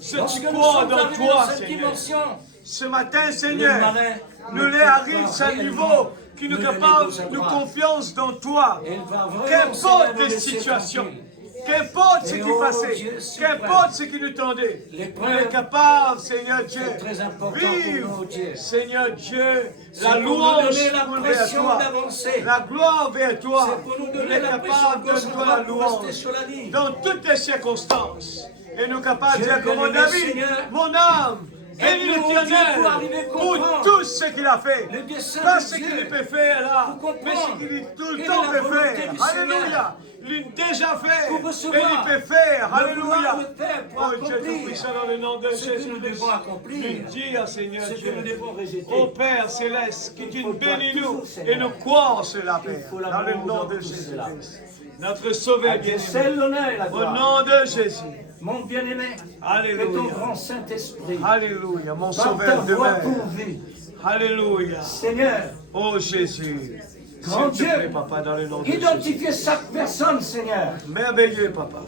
ce Lorsque tu nous crois sommes dans arrivés toi, dans cette Seigneur. dimension, Ce matin, le Seigneur, malin nous ne les peut arrive pas à un réellement niveau qui nous nous capable donner de droit. confiance dans toi. elle va vraiment, Qu'importe Seigneur, nous les laisser situations, tranquilles. qu'importe ce Et qui oh, passait, Dieu suprême. qu'importe ce qui nous tendait, L'épreuve, on est capable, Seigneur Dieu, c'est très important pour vivre, nous, Dieu. Seigneur Dieu, C'est la pour nous louange donner la vers pression toi, d'avancer. la gloire vers toi. C'est pour nous On donner est la pression capable de gauche toi la droite pour rester louange sur la ligne. dans toutes les circonstances. Et nous capables de Dieu dire comme bien-aimé, David, Seigneur, mon âme, bénis aide-nous, Dieu, l'Éternel pour arriver à pour comprendre tout ce qu'il a fait. le dessein Pas de ce Dieu, qu'il peut faire là, pour mais ce comprendre qu'il tout le quelle temps est la peut volonté faire. du Alléluia. Seigneur. Il l'a déjà fait. Pour Et recevoir il peut faire. le Alléluia. vouloir le faire pour Oh Dieu accomplir Tout-Puissant, dans le nom de ce que Jésus. nous devons accomplir, Nous dire, Seigneur ce Dieu. que nous devons rejeter. Ô Père céleste, que tu faut nous bénis toi nous tout, Seigneur. et nous croire en cela, Père. faut Dans l'amour le nom dans de tout cela. Jésus-Christ. Notre Sauveur À Dieu bien-aimé. seul l'honneur et la Au gloire. nom de Jésus. Mon bien-aimé, que ton Alléluia. grand Saint-Esprit, Alléluia. Mon par ta Sauveur voix demeure. pourvue, Alléluia. Seigneur, Oh Jésus. Grand S'il te plaît, Dieu, Papa, dans le nom de Jésus. identifier chaque personne, Seigneur, Merveilleux, Papa.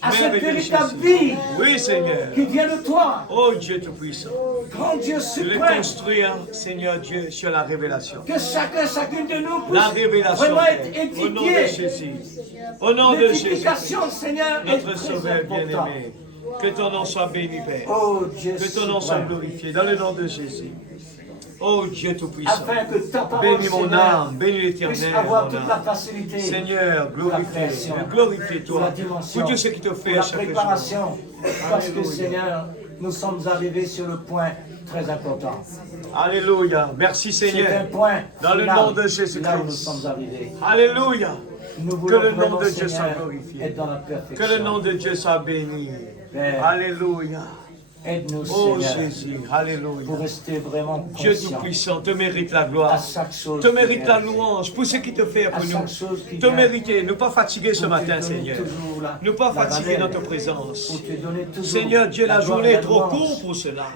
à cette Merveilleux, véritable Jésus. vie Oui, Seigneur. qui vient de toi. Oh Dieu Tout-Puissant. Grand Dieu Tu les suprême, construire, Seigneur Dieu, sur la révélation. que chacun, chacune de nous La puisse révélation, vraiment Père. être Au nom de édifié. Jésus. Au nom de Jésus. L'édification, Seigneur, est Notre très Sauveur importante. bien-aimé. Que ton nom soit béni, Père. Oh Dieu Que ton nom soit suprême, glorifié. Dans le nom de Jésus. Oh Dieu Tout-Puissant. afin que ta parole, Bénis mon Seigneur, âme. Bénis puisse l'Éternel. avoir mon toute la âme. facilité Seigneur, pour la glorifie, création, pour la glorifie-toi dimension, pour tout ce qui te pour fait la chaque jour. préparation, parce que Alléluia. Seigneur, nous sommes arrivés sur le point très important. Alléluia. Merci C'est un Seigneur. point Dans le final, nom de Jésus-Christ. là où nous sommes arrivés. Alléluia. Nous Que voulons le nom vraiment, de Dieu soit Seigneur, glorifié. être dans la perfection. Que le nom de Dieu soit béni. Père, Alléluia. aide-nous, Oh Seigneur, Jésus. Alléluia. pour rester vraiment Dieu conscients Tout-Puissant, te mérite la à gloire. chaque chose. Te qui mérite vient la de Dieu. louange pour ce qui te fait À pour chaque nous. chose qui Te vient. mériter, ne pas fatiguer ce Pour te matin, donner Seigneur. toujours Ne pas la fatiguer valeur. dans ta présence. Pour te donner toujours Seigneur Dieu, la gloire journée et est la trop louange. courte pour cela.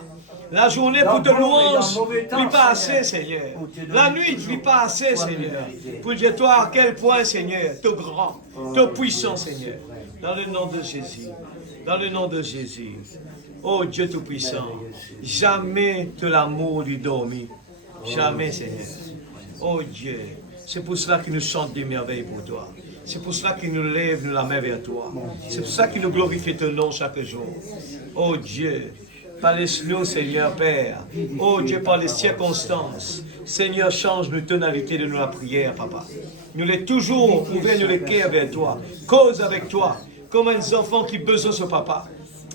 La journée Dans pour te le bon et dans le louange, mauvais ne temps, vit pas Seigneur, assez, Seigneur. pour te donner La nuit ne toujours vit pas assez, toi Seigneur. vérité. Pour dire toi à quel point, Seigneur, te grand, te Oh, puissant, Dieu Seigneur. suprême. Dans le nom de Jésus. Dans le nom de Jésus. Oh Dieu Tout-Puissant. Jamais que l'amour lui dormi. Jamais, Seigneur. Oh Dieu. C'est pour cela qu'il nous chante des merveilles pour toi. C'est pour cela qu'il nous lève, nous la main vers toi. C'est pour cela qu'il nous glorifie ton nom chaque jour. Oh Dieu. Laisse-nous, Seigneur Père. Oh Dieu, par les circonstances. Seigneur, change nos tonalités de la prière, Papa. Nous l'est toujours ouvert, nous les cœurs vers toi. Cause avec toi. comme un enfant qui a besoin de son papa.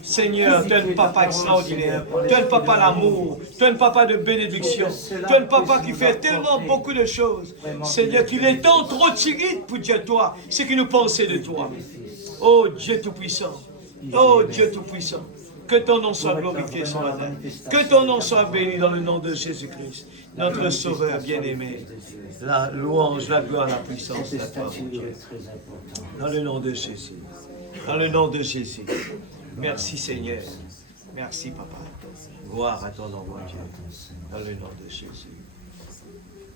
Seigneur, tu es un papa extraordinaire. Tu es un papa d'amour. Tu es un papa de bénédiction. Tu es un papa qui fait tellement beaucoup de choses. Seigneur, qu'il est temps trop timide pour dire toi ce que nous pensons de toi. Oh Dieu Tout-Puissant. Oh Dieu Tout-Puissant. Que ton nom soit glorifié ce matin. Que ton nom soit béni dans le nom de Jésus-Christ, notre Sauveur bien-aimé. La louange, la gloire, la puissance, la gloire. Dans le nom de Jésus. Dans le nom de Jésus. Merci Seigneur. Merci Papa. Gloire à ton nom, mon Dieu. Dans le nom de Jésus.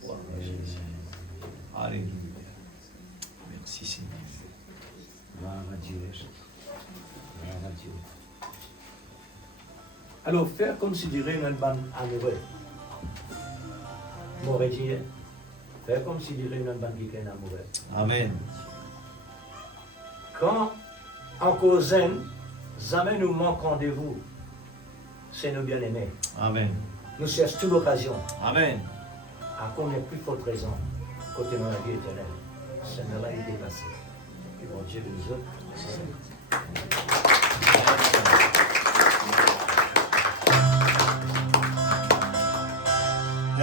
Gloire à Jésus. Alléluia. Merci Seigneur. Gloire à Dieu. Gloire à Dieu. Alors, faire considérer une bande amoureuse. M'aurait dit, faire considérer une bande qui est amoureuse. Amen. Quand en cousin, jamais nous manquons de vous, c'est nos bien-aimés. Amen. Nous cherchons toute l'occasion. Amen. À combien plus forte raison, côté de la vie éternelle, Seigneur est dépassé. Et bon Dieu nous autres.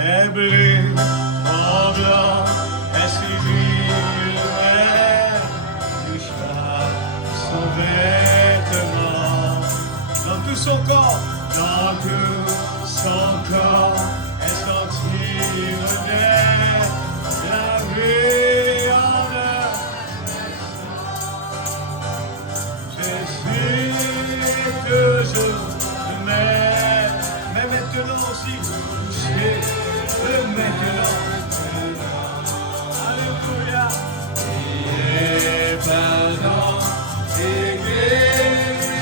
Est bleu, en blanc, est civil, toucha son vêtement. Dans tout son corps, est sorti redette, lavé en l'air. Jésus toujours le même, mais maintenant aussi, maintenant. Alléluia. Et pardon, et guérison,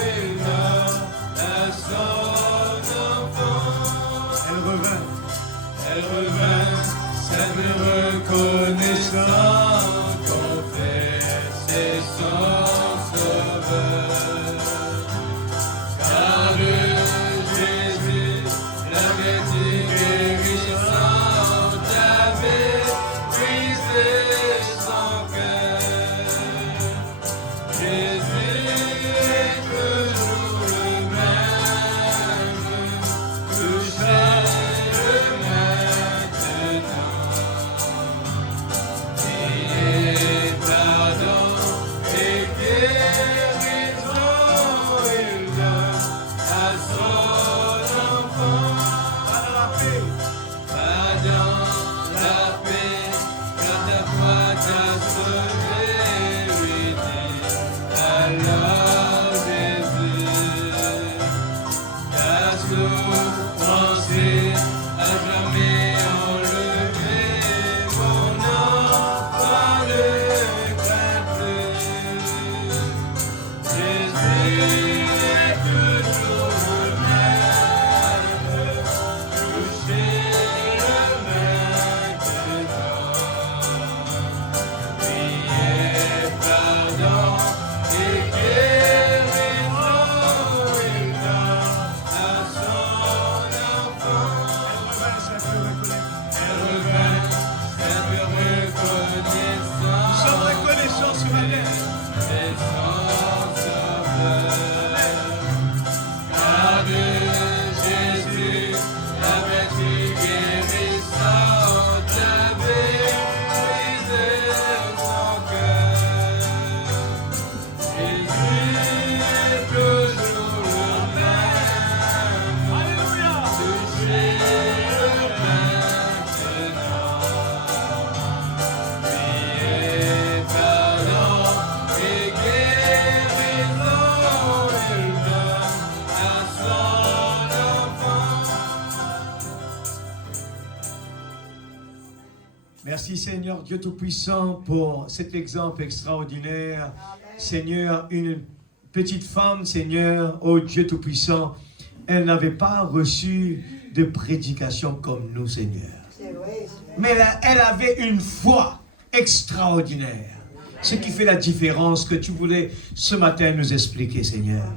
et donne à son enfant. Elle revint, cette reconnaissant, confesser son sauveur. Car Jésus, la vertu guérissante, avait brisé son cœur. Jésus est toujours le même, toucha le maintenant. Et pardon et guérison, il donne à son enfant. Pas dans la paix, car ta foi t'a sauvé, lui dit alors Jésus. Ta souffrance à jamais enlevée, mon enfant ne crains plus. Jésus est toujours le même, toucher le maintenant. Priez pardon et guérison, il donne à son enfant. Elle revint, cette reconnaissance. Nous sommes reconnaissants ce matin. C'est son sauveur. Car de Jésus, la vertu guérissante avait brisé son cœur. Jésus est toujours le même. Alléluia. Toucher le maintenant. Priez pardon et guérison, il donne à son enfant. Merci Seigneur Dieu Tout-Puissant pour cet exemple extraordinaire. Seigneur, une petite femme, Seigneur, oh Dieu Tout-Puissant, elle n'avait pas reçu de prédication comme nous, Seigneur. Mais elle avait une foi extraordinaire. Ce qui fait la différence que tu voulais ce matin nous expliquer, Seigneur.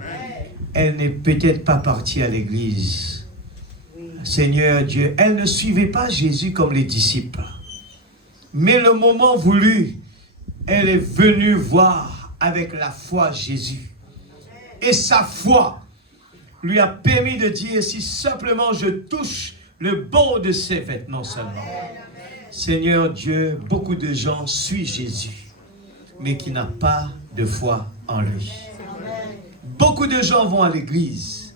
Elle n'est peut-être pas partie à l'église. Seigneur Dieu, elle ne suivait pas Jésus comme les disciples. Mais le moment voulu, elle est venue voir avec la foi Jésus. Et sa foi lui a permis de dire, si simplement je touche le bord de ses vêtements seulement. Seigneur Dieu, beaucoup de gens suivent Jésus, mais qui n'ont pas de foi en lui. Beaucoup de gens vont à l'église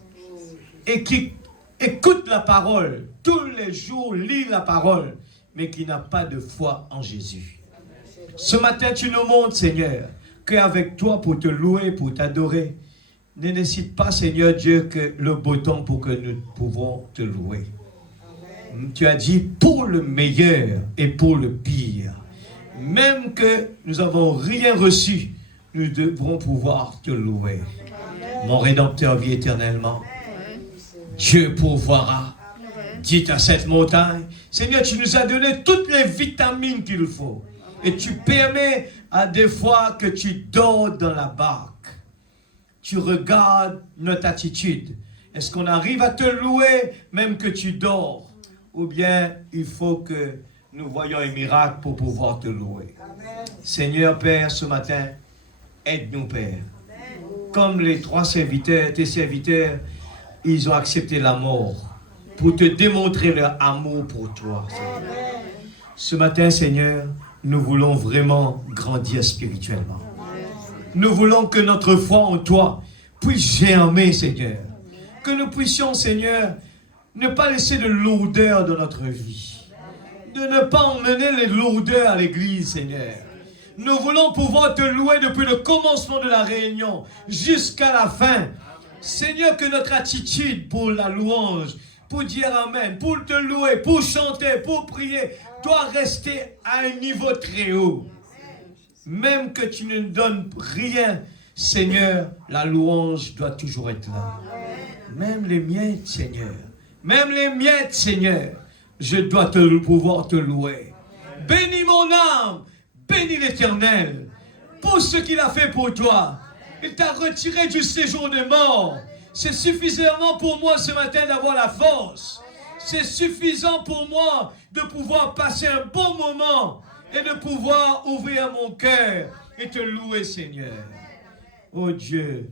et qui écoutent la parole, tous les jours lisent la parole, mais qui n'ont pas de foi en Jésus. Ce matin, tu nous montres, Seigneur, qu'avec toi, pour te louer, pour t'adorer, ne nécessite pas, Seigneur Dieu, que le beau temps pour que nous pouvons te louer. Tu as dit pour le meilleur et pour le pire. Même que nous n'avons rien reçu, nous devrons pouvoir te louer. Mon Rédempteur vit éternellement. Dieu pourvoira. Dites à cette montagne, Seigneur, tu nous as donné toutes les vitamines qu'il faut. Et tu permets à des fois que tu dors dans la barque. Tu regardes notre attitude. Est-ce qu'on arrive à te louer même que tu dors? Ou bien il faut que nous voyons un miracle pour pouvoir te louer. Amen. Seigneur Père, ce matin, aide-nous Père. Amen. Comme les 3 serviteurs, tes serviteurs, ils ont accepté la mort pour te démontrer leur amour pour toi. Seigneur. Ce matin, Seigneur, nous voulons vraiment grandir spirituellement. Amen. Nous voulons que notre foi en toi puisse germer, Seigneur. Que nous puissions, Seigneur, ne pas laisser de lourdeur dans notre vie. De ne pas emmener les lourdeurs à l'église, Seigneur. Nous voulons pouvoir te louer depuis le commencement de la réunion jusqu'à la fin. Seigneur, que notre attitude pour la louange, pour dire Amen, pour te louer, pour chanter, pour prier, doit rester à un niveau très haut. Même que tu ne nous donnes rien, Seigneur, la louange doit toujours être là. Même les miettes, Seigneur. Même les miettes, Seigneur, je dois pouvoir te louer. Bénis mon âme, bénis l'Éternel pour ce qu'il a fait pour toi. Il t'a retiré du séjour des morts. C'est suffisamment pour moi ce matin d'avoir la force. C'est suffisant pour moi de pouvoir passer un bon moment et de pouvoir ouvrir mon cœur et te louer, Seigneur. Oh Dieu,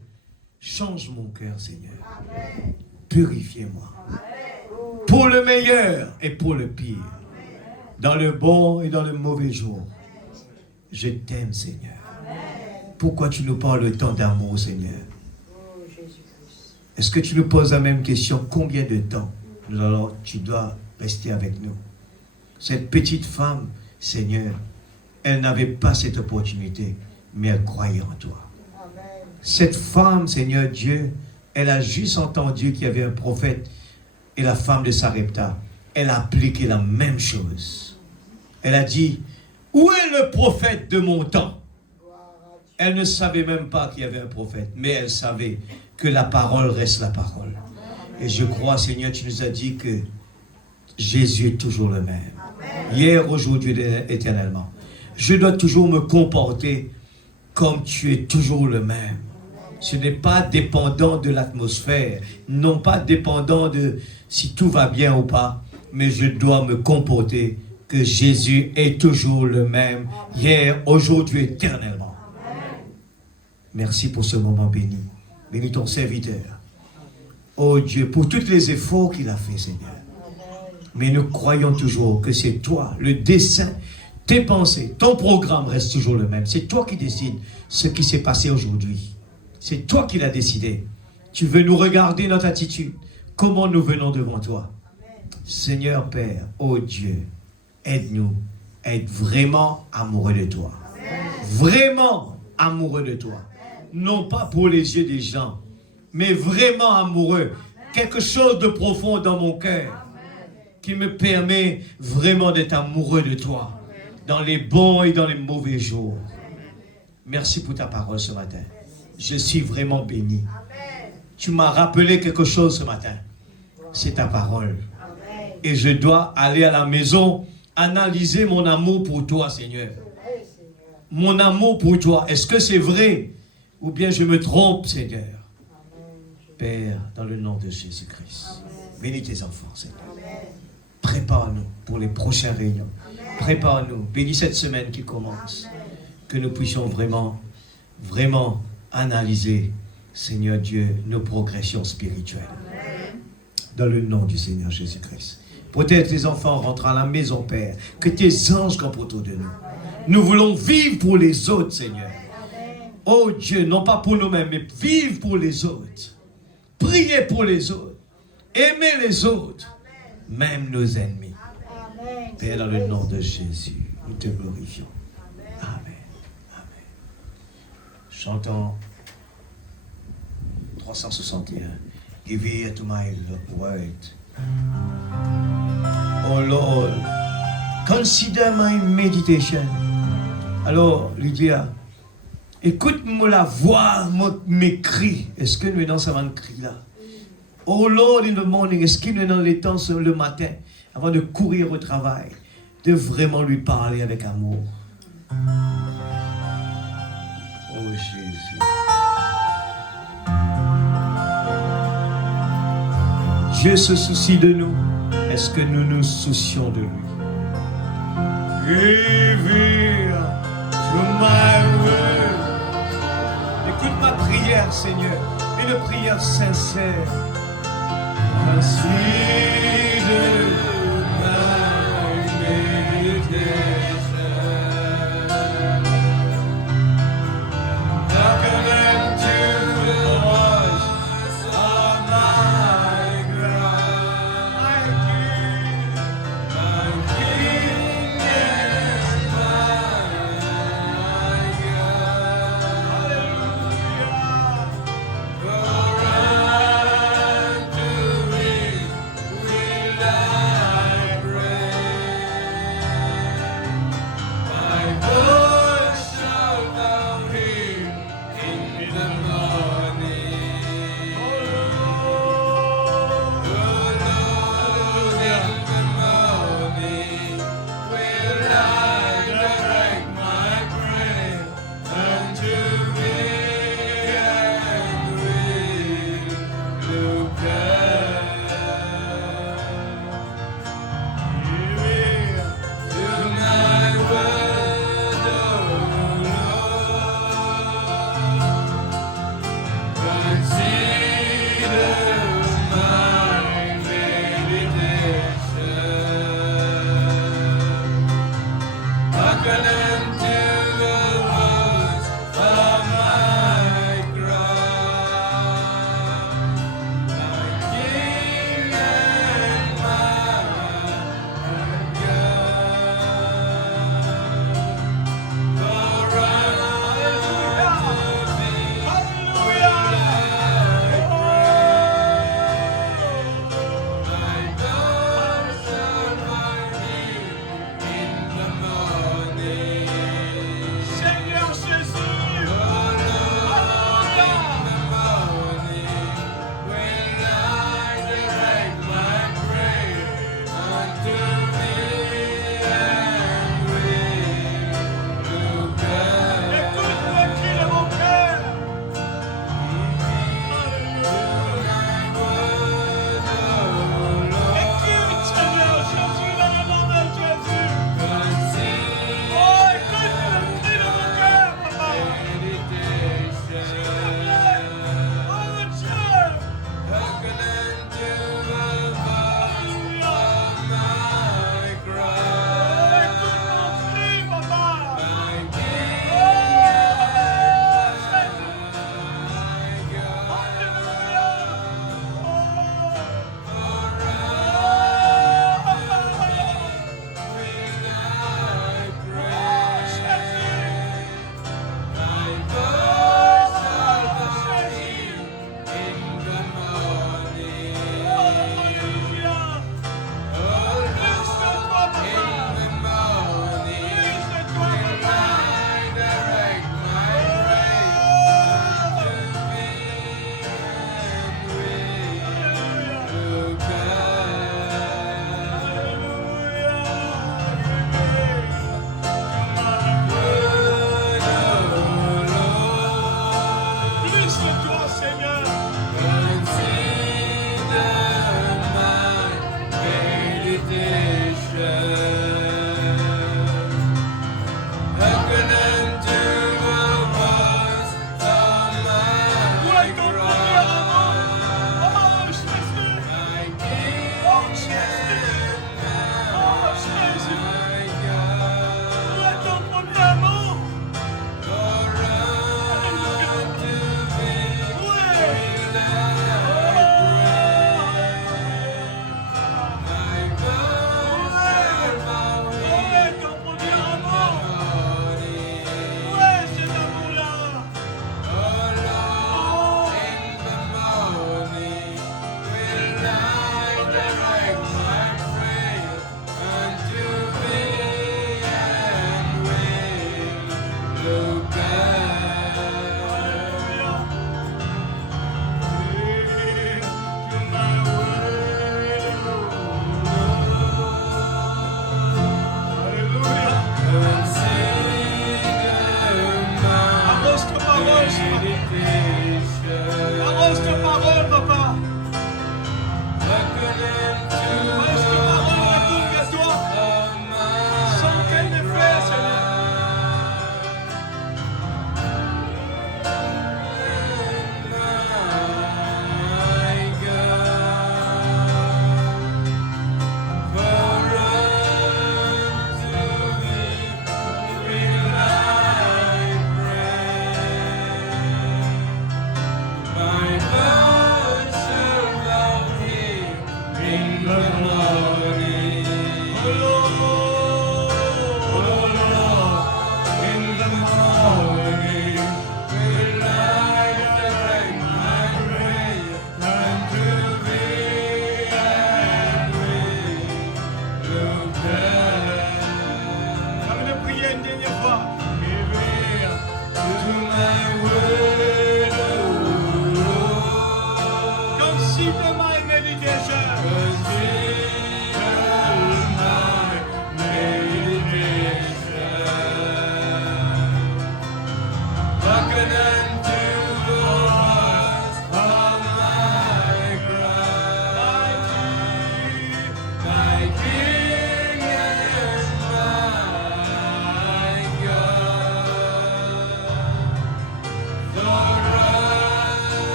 change mon cœur, Seigneur. Purifiez-moi. Pour le meilleur et pour le pire. Dans le bon et dans le mauvais jour. Je t'aime, Seigneur. Pourquoi tu nous parles tant d'amour, Seigneur? Est-ce que tu nous poses la même question? Combien de temps tu dois rester avec nous? Cette petite femme, Seigneur, elle n'avait pas cette opportunité, mais elle croyait en toi. Cette femme, Seigneur Dieu, elle a juste entendu qu'il y avait un prophète et la femme de Sarepta. Elle a appliqué la même chose. Elle a dit, où est le prophète de mon temps? Elle ne savait même pas qu'il y avait un prophète, mais elle savait que la parole reste la parole. Et je crois, Seigneur, tu nous as dit que Jésus est toujours le même. Hier, aujourd'hui, éternellement. Je dois toujours me comporter comme tu es toujours le même. Ce n'est pas dépendant de l'atmosphère, non pas dépendant de si tout va bien ou pas, mais je dois me comporter que Jésus est toujours le même, hier, aujourd'hui, éternellement. Merci pour ce moment béni. Bénis ton serviteur. Oh Dieu, pour tous les efforts qu'il a fait, Seigneur. Mais nous croyons toujours que c'est toi, le dessein, tes pensées, ton programme reste toujours le même. C'est toi qui décides ce qui s'est passé aujourd'hui. C'est toi qui l'as décidé. Tu veux nous regarder notre attitude. Comment nous venons devant toi. Seigneur Père, oh Dieu, aide-nous à être vraiment amoureux de toi. Vraiment amoureux de toi. Non pas pour les yeux des gens, mais vraiment amoureux. Quelque chose de profond dans mon cœur qui me permet vraiment d'être amoureux de toi. Dans les bons et dans les mauvais jours. Merci pour ta parole ce matin. Je suis vraiment béni. Tu m'as rappelé quelque chose ce matin. C'est ta parole. Et je dois aller à la maison, analyser mon amour pour toi, Seigneur. Mon amour pour toi, est-ce que c'est vrai? Ou bien je me trompe, Seigneur? Père, dans le nom de Jésus-Christ, bénis tes enfants, Seigneur. Prépare-nous pour les prochaines réunions. Prépare-nous. Bénis cette semaine qui commence. Que nous puissions vraiment vraiment analyser, Seigneur Dieu, nos progressions spirituelles. Dans le nom du Seigneur Jésus-Christ. Protège tes enfants, rentre à la maison, Père. Que tes anges campent autour de nous. Nous voulons vivre pour les autres, Seigneur. Oh Dieu, non pas pour nous-mêmes, mais vivre pour les autres. Prier pour les autres. Aimer les autres. Même nos ennemis. Père, dans le nom de Jésus, nous te glorifions. Amen. Amen. Chantons 361. Give ear to my word. Oh Lord, consider my meditation. Alors, Lydia, écoute-moi la voix, mes cris. Est-ce que nous sommes dans ce cri-là? Oh Lord, in the morning, est-ce qu'il est dans les temps le matin, avant de courir au travail, de vraiment lui parler avec amour? Oh Jésus. Dieu se soucie de nous. Est-ce que nous nous soucions de lui? Give ear to my word. Écoute ma prière, Seigneur, une prière sincère. Consider my meditation. Hearken unto the voice of my cry. My King and my God. Hallelujah. For unto Him will I pray. My voice shall thou hear in the morning. Oh Lord, in the morning will I direct my prayer unto Thee and will look Give ear to my word, O Lord. Consider my meditation. Hearken